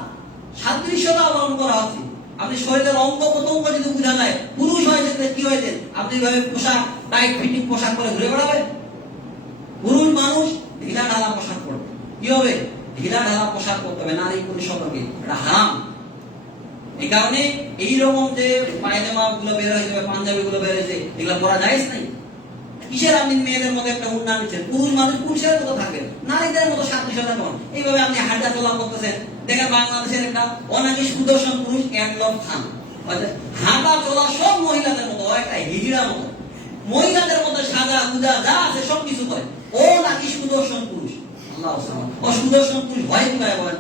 সাদৃশ্যতা অবলম্বন করা হচ্ছে। আপনি শরীরের অঙ্গ প্রত্যঙ্গ যদি বোঝা যায়, পুরুষ হয়েছে কি হয়েছে, আপনি এইভাবে পোশাক টাইট ফিটিং পোশাক পরে ঘুরে বেড়াবেন? পুরুষ মানুষ ঢিলা ঢালা পোশাক পরবে। কি হবে? ঢিলা ঢালা পোশাক করতে হবে নারী পুরুষ সকলকে, এটা হারাম। এই কারণে এইরকম যে পায়জামা গুলো বের হয়ে যাবে, পাঞ্জাবি গুলো বের হয়েছে, এগুলো পরা জায়েজ নাই। কিসের আপনি মেয়েদের মধ্যে একটা উন্নয়ন দিচ্ছেন? পুরুষ মানুষ পুরুষের মতো থাকে, নারীদের মতো সাদৃশ্যতা নয়। এইভাবে আপনি হাঁটা চলা করতেছেন। দেখেন বাংলাদেশের একটা অনাকি সুদর্শন পুরুষ এডলফ খান, হাঁটা চলা সব মহিলাদের মতো, একটা হিজড়ার মতো, মহিলাদের মতো সাজা গুজা যা আছে সবকিছু করে। ও নাকি সুদর্শন পুরুষ। আল্লাহ, ও সুদর্শন পুরুষ ভয় কোথায় বলেন?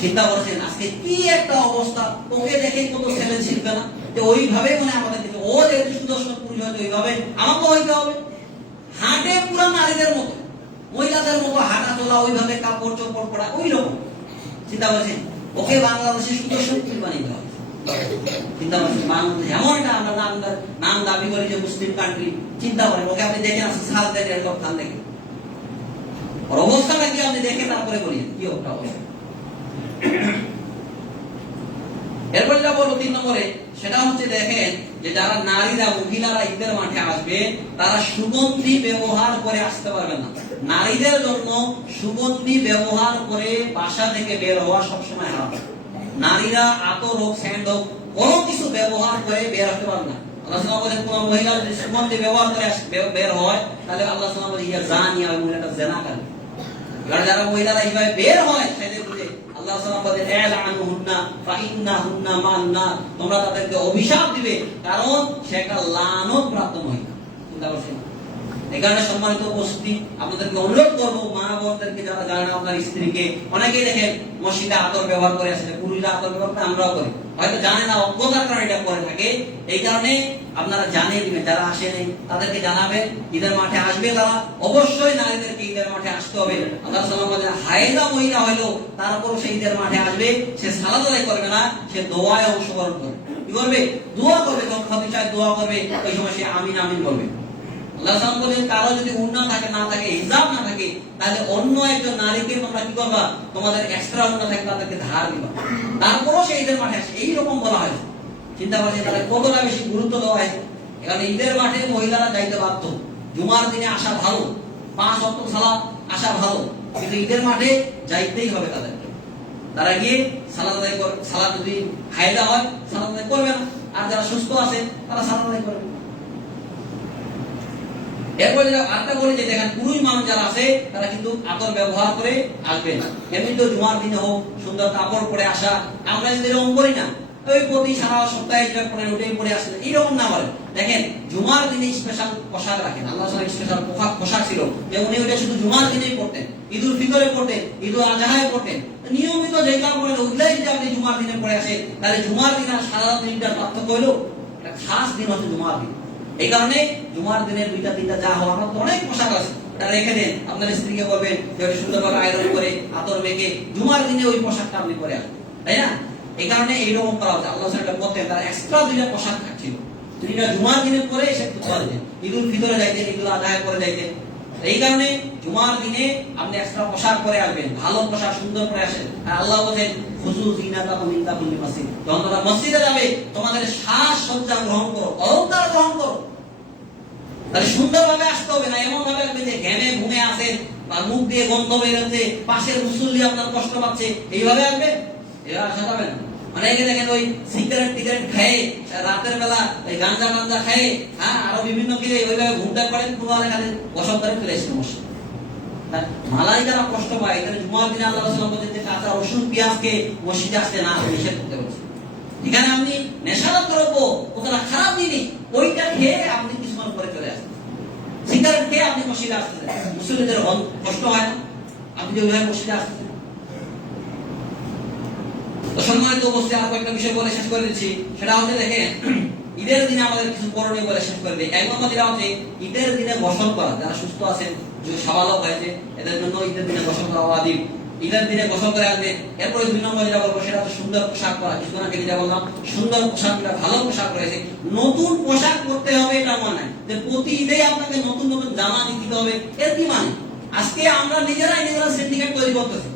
চিন্তা করছেন আজকে কি একটা অবস্থা। ওকে দেখে কত ছেলে ছিলবে না যে ওইভাবে মানে আমাদের দিকে, ও যেহেতু সুদর্শন পুরুষ হয়তো ওইভাবে আমাকে হইতে হবে। হাঁটে পুরা নারীদের মতো, মহিলাদের মতো হাঁটা চলা, ওইভাবে কাপড় চোপড় পরা ওই রকম। চিন্তা করছেন ওকে বাংলাদেশে সুদর্শন পুরুষ বানিয়ে দেওয়া। চিন্তা করছেন বাংলাদেশ এমন একটা আমরা নাম দাবি করি যে মুসলিম কান্ট্রি। চিন্তা করেন ওকে আপনি দেখেন আসছে সাল দেখেন সব খান দেখেন, ওর অবস্থাটা কি আপনি দেখে তারপরে বলেন কি একটা অবস্থা। এরপর যেটা বলবো 3 নম্বরে, সেটা হচ্ছে দেখেন যে যারা নারীরা মহিলারা ঈদের মাঠে আসবে তারা সুগন্ধি ব্যবহার করে আসতে পারবে না। নারীদের জন্য সুগন্ধি ব্যবহার করে বাসা থেকে বের হওয়া সবসময় হারাম। নারীরা আতর হোক, স্যান্ড হোক, কোনো কিছু ব্যবহার করে বের হতে পারবে না। আল্লাহ সুবহানাহু ওয়া তাআলা কোন মহিলা যদি সুগন্ধি ব্যবহার করে বের হয় তাহলে আল্লাহ সুবহানাহু ওয়া তাআলা ইয়া জানিয়া ওই মহিলাটা জিনা করে। যারা মহিলারা এইভাবে বের হয় সেদের বুঝে আল্লাহ সুবহানাহু ওয়া তাআলা এলানুহুন্না ফাইন্নাহুন্না মান্না, তোমরা তাদেরকে অভিশাপ দিবে কারণ সে একটা লানত প্রাপ্ত মহিলা। চিন্তা করছেন? এই কারণে সম্মানিত উপস্থিতি আপনাদেরকে অনুরোধ করবো, মা বোনদেরকে যারা জানেন আপনার স্ত্রীকে, অনেকেই দেখেন মসজিদে আতর ব্যবহার করে আসলে, পুরুষরা আতর ব্যবহার করে, আমরাও করি, হয়তো জানে না, অজ্ঞতার কারণে এটা করে থাকে। এই কারণে আপনারা জানিয়ে দিবেন, যারা আসেনি তাদেরকে জানাবেন ঈদের মাঠে আসবে তারা অবশ্যই নারীদেরকে ঈদের মাঠে আসতে হবে। আল্লাহ সাল্লাল্লাহু আলাইহি ওয়াসাল্লাম হায়েদা মহিলা হইলো তারপরও সে ঈদের মাঠে আসবে, সে সালাত আদায় করবে না, সে দোয়ায় অংশগ্রহণ করবে। কি করবে? দোয়া করবে, যখন খতিশায় দোয়া করবে ওই সময় সে আমিন আমিন বলবে। আল্লাহ সাল্লাল্লাহু আলাইহি ওয়াসাল্লাম বলেন কারো যদি উন্না থাকে না থাকে, হিজাব না থাকে, তাহলে অন্য একজন নারীকে তোমরা কি করবা? তোমাদের এক্সট্রা উন্না থাকে তাদেরকে ধার দিবা, তারপরও সে ঈদের মাঠে আসে, এইরকম বলা হয়েছে। চিন্তা করছে তাহলে কতটা বেশি গুরুত্ব দেওয়া হয়েছে। এখানে ঈদের মাঠে মহিলারা যাইতে বাধ্য, জুমার দিনে আসা ভালো, 5 ওয়াক্ত সালাত আসা ভালো, কিন্তু ঈদের মাঠে যাইতেই হবে তাদেরকে। তারা গিয়ে সালাত আদায় করে, সালাত যদি হায়দা হয় সালাত আদায় করবে না, আর যারা সুস্থ আছে তারা সালাত আদায় করবে। এরপর যেটা আরেকটা বলি যে দেখেন পুরুষ মানুষ যারা আছে তারা কিন্তু আতর ব্যবহার করে আসবেন। এমনি তো জুমার দিনে হোক সুন্দর কাপড় পরে আসা, আমরা যদি এরকম করি না, ওই প্রতি সারা সপ্তাহে যেটা পরে উঠে পরে আসলে এইরকম না বলেন। দেখেন জুমার দিনে স্পেশাল পোশাক রাখেন, আল্লাহ সাল্লাল্লাহু স্পেশাল পোশাক ছিল যে উনি ওটা শুধু জুমার দিনেই পড়তেন, ঈদুল ফিতরে পড়তেন, ঈদুল আজহায় পড়তেন। নিয়মিত যেগুলো পড়েন ওগুলাই যদি আপনি জুমার দিনে পড়ে আসে তাহলে জুমার দিন আর সারা দিনটার পার্থক্য হলো একটা খাস দিন হচ্ছে জুমার দিন। এই কারণে জুমার দিনের 2টা 3টা যা হওয়ার মতো অনেক পোশাক আছে, এটা রেখে দেন। আপনার স্ত্রীকে বলবেন যে সুন্দরভাবে আয়রন করে আতর মেখে জুমার দিনে ওই পোশাকটা আপনি পরে আসবেন, তাই না? এই কারণে এইরকম করা হচ্ছে। আল্লাহ সাল্লাল্লাহু বলতেন তার এক্সট্রা 2টা পোশাক থাকছিল, তিনটা জুমার দিনে পরে এসে খুতবা দিতেন, ঈদুল ফিতরে যাইতেন, ঈদুল আজহায় পরে যাইতেন। এই কারণে জুমার দিনে আপনি এক্সট্রা পোশাক পরে আসবেন, ভালো পোশাক সুন্দর পরে আসেন। আর আল্লাহ বলেন খুযু যিনাতাকুম ইনদা কুল্লি মাসজিদ, যখন তোমরা মসজিদে যাবে তোমাদের সাজসজ্জা গ্রহণ করো, অলংকার গ্রহণ করো। তাহলে সুন্দরভাবে আসতে হবে না এমন ভাবে আসবে যে ঘেমে ঘুমে আসেন বা মুখ দিয়ে গন্ধ বের হচ্ছে, পাশের মুসল্লি আপনার কষ্ট পাচ্ছে, এইভাবে আসবে? এভাবে আসা যাবে না। অনেকে দেখেন ওই সিগারেট খায়, রাতের বেলা ওই গাঁজা খায়, হ্যাঁ আরো বিভিন্ন খেয়ে ওইভাবে ঘুমটা করেন, পুরো খালি বসত করে চলে এসে মসজিদ। মালাইকারা কষ্ট পায়। এখানে জুমার দিনে আল্লাহ রাসূল বলেছেন যে কাঁচা রসুন পেঁয়াজকে মসজিদে আসতে না নিষেধ করতে বলেছে। এখানে আপনি নেশার দ্রব্য কতটা খারাপ জিনিস ওইটা খেয়ে আপনি কিছুক্ষণ পরে চলে আসেন, সিগারেট খেয়ে আপনি মসজিদে আসতেছেন, মুসল্লিদের কষ্ট হয় না? আপনি যে ওইভাবে মসজিদে আসতেছেন। তো সম্মানিত উপস্থিতি, আর কয়েকটা বিষয় বলে শেষ করে দিচ্ছি। সেটা হচ্ছে দেখেন ঈদের দিনে আমাদের কিছু করণীয় বলে শেষ করে দিই। এক নম্বর যেটা হচ্ছে ঈদের দিনে গোসল করা, যারা সুস্থ আছেন, যে সাবালক হয়েছে এদের জন্য ঈদের দিনে গোসল করা ওয়াজিব। ঈদের দিনে গোসল করে আসবেন। এরপরে 2 নম্বর যেটা বলবো সেটা হচ্ছে সুন্দর পোশাক পরা। কিছুক্ষণ আগে যেটা বললাম সুন্দর পোশাক, ভালো পোশাক রয়েছে, নতুন পোশাক পরতে হবে এটা মানে নাই যে প্রতি ঈদে আপনাকে নতুন নতুন জামা দিতে হবে, এর কি মানে? আজকে আমরা নিজেরা সিন্ডিকেট তৈরি করতেছি।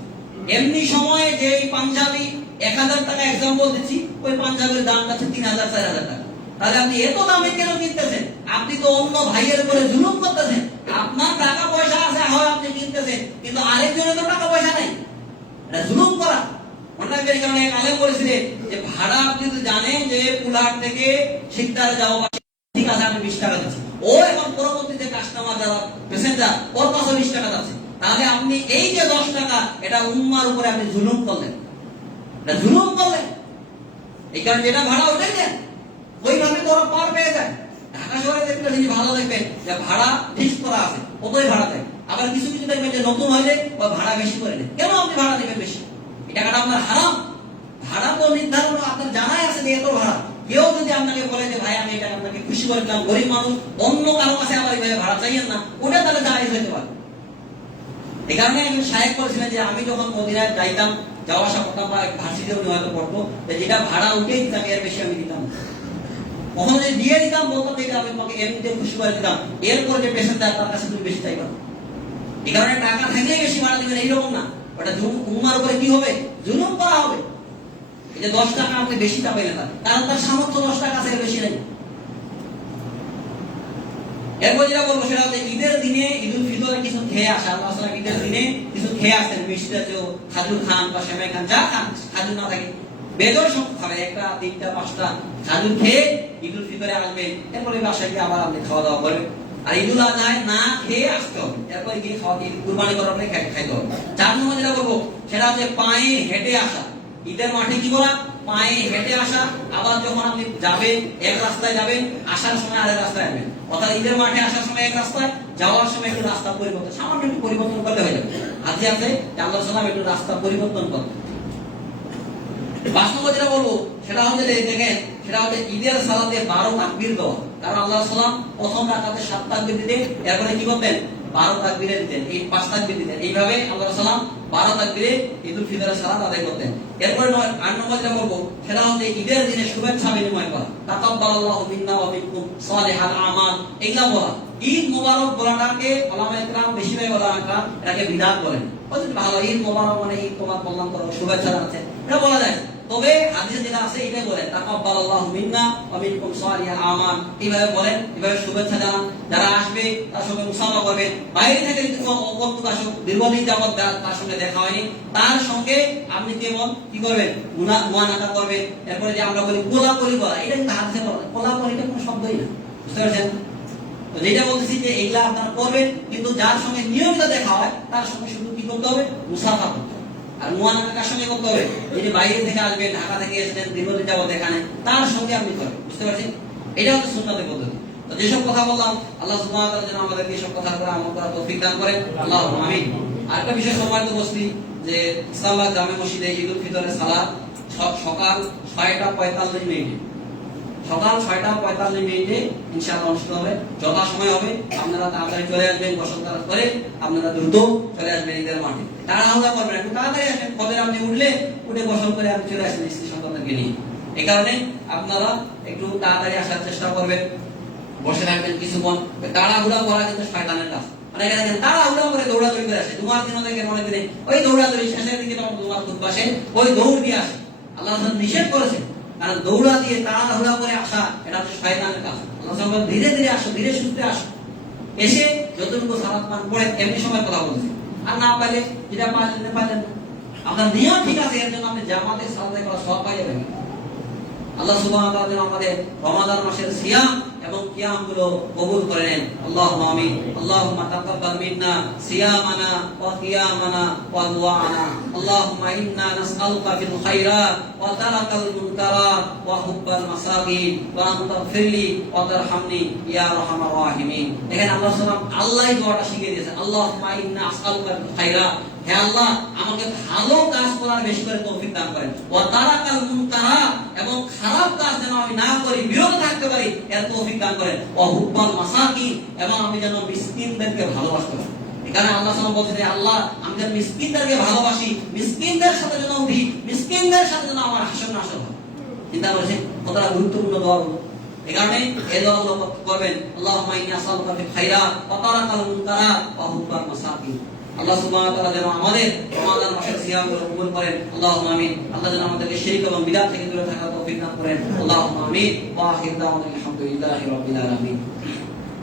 এমনি সময়ে যে পাঞ্জাবি 1000 টাকা এক্সাম্পল দিচ্ছি, ওই পাঞ্জাবির দাম আছে 3000 4000 টাকা। তাহলে আপনি এত দামে কেন কিনতেছেন? আপনি তো অন্য ভাইয়ের উপরে জুলুম করতেছেন। আপনার টাকা পয়সা আছে হয় আপনি কিনতেছেন, কিন্তু আরেকজনের তো টাকা পয়সা নেই, এটা জুলুম করা। অনেক কারণে আগে বলেছিলেন যে ভাড়া আপনি তো জানেন যে পুলাহাট থেকে শিকদারে যাওয়া, ঠিক আছে আমি 20 টাকা দিচ্ছি, ও এখন পরবর্তীতে কাস্টমার যারা প্যাসেঞ্জার ওর কাছে 20 টাকা যাচ্ছে, তাহলে আপনি এই যে 10 টাকা এটা উম্মার উপরে আপনি জুলুম করলেন, এটা জুলুম করলেন। এই কারণে যেটা ভাড়া ওটাই দেন, ওইভাবে তো ওরা পার পেয়ে যায়। ঢাকা শহরে দেখলে জিনিস ভালো দেখবেন যে ভাড়া ফিক্স করা আছে, কতই ভাড়া দেয়। আবার কিছু কিছু দেখবেন যে নতুন হইলে ভাড়া বেশি করে দেয়। কেন আপনি ভাড়া দেবেন বেশি? এই টাকাটা আপনার হারাম। ভাড়া তো নির্ধারণ আপনার জানাই আছে যে এত ভাড়া। কেউ যদি আপনাকে বলে যে ভাই আমি এটা আপনাকে খুশি করে দিলাম, গরিব মানুষ অন্য কারো কাছে আবার এইভাবে ভাড়া চাইয়েন না, ওটা তাহলে জায়েজ হতে পারে। এই কারণে একজন সাহেব বলেছিলেন যে আমি যখন মদিনায় যাইতাম, যাওয়া আসা করতাম বা ভার্সিটিতে উনি হয়তো পড়তো, যেটা ভাড়া উঠেই দিতাম এর বেশি আমি দিতাম না। কখনো যদি দিয়ে দিতাম বলতাম যে আমি তোমাকে এমনিতে খুশি করে দিতাম, এরপর যে পেশেন্ট তার কাছে তুমি বেশি চাইবা। এই কারণে টাকা থাকলেই বেশি ভাড়া দিবেন এইরকম না, ওটা উম্মার উপরে কি হবে? জুলুম করা হবে। এই যে 10 টাকা আপনি বেশি চাইবেন না, কারণ তার সামর্থ্য 10 টাকা আছে, বেশি নেই। এরপর যেটা বলবো সেটা হচ্ছে ঈদের দিনে, ঈদুল ফিতরে কিছু খেয়ে আসা। আল্লাহ সাল্লাম ঈদের দিনে কিছু খেয়ে আসতেন, মিষ্টি জাতীয় খাজুর খান বা সেমাই খান, যা খান, খাজুর না থাকে বেজোর সংখ্যা খাবে, 1টা 3টা 5টা খাজুর খেয়ে ঈদুল ফিতরে আসবেন। এরপরে বাসায় গিয়ে আবার আপনি খাওয়া দাওয়া করবেন। আর ঈদুল আজহায় না খেয়ে আসতে হবে, এরপরে গিয়ে খাওয়া দিয়ে কুরবানি করার পরে খাইতে হবে। 4 নম্বর যেটা বলবো সেটা হচ্ছে পায়ে হেঁটে আসা। ঈদের মাঠে কি করা? পায়ে হেঁটে আসা। আবার যখন আপনি যাবেন এক রাস্তায় যাবেন, আসার সময় আরেক রাস্তায় আসবেন। অর্থাৎ ঈদের মাঠে আসার সময় এক রাস্তায়, যাওয়ার সময় একটু রাস্তা পরিবর্তন, সামান্য একটু পরিবর্তন করলে হয়ে যাবে। আজকে আছে আল্লাহ সাল্লাম একটু রাস্তা পরিবর্তন করতে। 5 নম্বর যেটা বলবো সেটা হচ্ছে দেখেন, সেটা হচ্ছে ঈদের সালাতে 12 তাকবীর দেওয়া। কারণ আল্লাহ সাল্লাম প্রথম রাকাতে 7 তাকবীর দিতেন, এরপরে কি করতেন? 12 তাকবীরে দিতেন, এই 5 তাকবীর দিতেন। এইভাবে আল্লাহ সাল্লাম 12 তাকবীরে ঈদুল ফিতরের সালাত আদায় করতেন। এরপরে 8 নম্বর যেটা বলবো সেটা হচ্ছে ঈদের দিনে শুভেচ্ছা বিনিময় করা। তাকাব্বালাল্লাহু মিন্না ওয়া মিনকুম সালিহাল আমাল, এগুলা বলা। ঈদ মোবারক বলাটাকে উলামায়ে কেরাম, বেশিরভাগ উলামায়ে কেরাম এটাকে বিদআত বলেন। বলেন ভালো, ঈদ মোবারক মানে ঈদ তোমার কল্যাণ করো, শুভেচ্ছা জানাচ্ছেন, এটা বলা যায়। তবে হাদিসে যেটা আছে এটাই বলেন তাকাব্বালাল্লাহু মিন্না ওয়া মিনকুম সালিহাল আমাল, এইভাবে বলেন, এইভাবে শুভেচ্ছা জানান। যারা আসবে তার সঙ্গে মুসাফা করবেন। বাইরে থেকে যদি কোনো অবক্ত আসুক, দীর্ঘদিন যাবত তার সঙ্গে দেখা হয়নি, তার সঙ্গে আপনি কেমন কি করবেন? মুআনাকা করবেন। এরপরে যে আমরা বলি কোলাকুলি করা, এটা কিন্তু হাদিসে বলা, কোলাকুলিটা কোনো শব্দই না, বুঝতে পারছেন? তো যেটা বলতেছি যে এগুলা আপনারা করবেন, কিন্তু যার সঙ্গে নিয়মিত দেখা হয় তার সঙ্গে শুধু কি করতে হবে? মুসাফা করতে হবে। আর মুআনাকা কার সঙ্গে করতে হবে? যিনি বাইরে থেকে আসবে, ঢাকা থেকে এসেছেন, দীর্ঘদিন যাবত এখানে, তার সঙ্গে আপনি করবেন, বুঝতে পারছেন? এটা হচ্ছে সুন্নাতের পদ্ধতি। তো যেসব কথা বললাম, আল্লাহ সুবহানাহু ওয়া তাআলা যেন আমাদেরকে এইসব কথাগুলো আমল করার তৌফিক দান করেন, আল্লাহুম্মা আমিন। আরেকটা বিষয় সম্মানিত উপস্থিতি, যে ইসলামাবাদ জামে মসজিদে ঈদুল ফিতরের সালাত সকাল 6:45 সকাল 6:45 ইনশাআল্লাহ অনুষ্ঠিত হবে, যথাসময় হবে। আপনারা তাড়াতাড়ি চলে আসবেন, গোসল করে আপনারা দ্রুত চলে আসবেন ঈদের মাঠে। তাড়াহুড়া করবেন, একটু তাড়াতাড়ি আসবেন। ফজরে আপনি উঠে গোসল করে আপনি চলে আসবেন স্ত্রী সন্তানকে নিয়ে। এই কারণে আপনারা একটু তাড়াতাড়ি আসার চেষ্টা করবেন, বসে থাকবেন কিছুক্ষণ। তাড়াহুড়া করা কিন্তু শয়তানের কাজ। মানে এখানে তাড়াহুড়া করে দৌড়াদৌড়ি করে আসে। তোমার দিনও দেখেন অনেক দিনে ওই দৌড়াদৌড়ি, শেষের দিকে তখন তোমার খুতবা আসে, ওই দৌড় দিয়ে আসে। আল্লাহ নিষেধ করেছে, কারণ দৌড়া দিয়ে তাড়াহুড়া করে আসা এটা হচ্ছে শয়তানের কাজ। আল্লাহ বলেন ধীরে ধীরে আসো, ধীরে সুস্থে আসো। এসে যতটুকু সালাত পান করে এমনি সময় কথা বলছে। আর না পাইলে যেটা পাইলেন না, আপনার নিয়ম ঠিক আছে, এর জন্য আপনি জামাতের সালাতে করা সব পাই যাবেন। আল্লাহ সুবহানাহু ওয়া তাআলা যেন আমাদের রমাদান মাসের সিয়াম এবং কিয়াম গুলো কবুল করে নেন, আল্লাহুম্মা আমিন। আল্লাহুম্মা তাকাব্বাল মিন্না সিয়ামানা ওয়া কিয়ামানা ওয়া দুআনা। আল্লাহুম্মা ইন্না নাসআলুকা ফিল খায়রাত ওয়া তারাকাল মুনকারাত ওয়া হুব্বাল মাসাকিন ওয়া আনতা ফিরলি ওয়া তারহামনি ইয়া আরহামার রাহিমিন। দেখেন আল্লাহ সুবহানাহু আল্লাহই দোয়াটা শিখিয়ে দিয়েছেন, আল্লাহুম্মা ইন্না নাসআলুকা ফিল খায়রাত, হে আল্লাহ আমাকে ভালো কাজ করার বেশি করে তৌফিক দান করেন। ওয়া তারাকাল মুনকারাত, এবং খারাপ কাজ যেন আমি না করি, বিরত থাকতে পারি, এর তৌফিক দান করেন। ওয়া হুব্বাল মাসাকিন, এবং আমি যেন মিসকিনদেরকে ভালোবাসতে পারি। এখানে আল্লাহ সাল্লাল্লাহু আলাইহি ওয়াসাল্লাম বলছেন আল্লাহ আমি যেন মিসকিনদেরকে ভালোবাসি, মিসকিনদের সাথে যেন উঠি, মিসকিনদের সাথে যেন আমার হাসর নাসর হয়। চিন্তা করেছেন কতটা গুরুত্বপূর্ণ দোয়া। এই কারণে এই দোয়া করবেন, আল্লাহুম্মা ইন্নী আসআলুকা ফিল খায়রাত ওয়া তারাকাল মুনকারাত ওয়া হুব্বাল মাসাকিন। আল্লাহ সুবহানাহু ওয়া তাআলা যেন আমাদের রমাদান মাসের সিয়ামগুলো কবুল করেন, আল্লাহুম্মা আমিন। আল্লাহ যেন আমাদেরকে শিরক এবং বিদআত থেকে দূরে থাকার তৌফিক দান করেন, আল্লাহুম্মা আমিন। ওয়া আখিরু দাওয়ানা আলহামদুলিল্লাহি রাব্বিল আলামিন।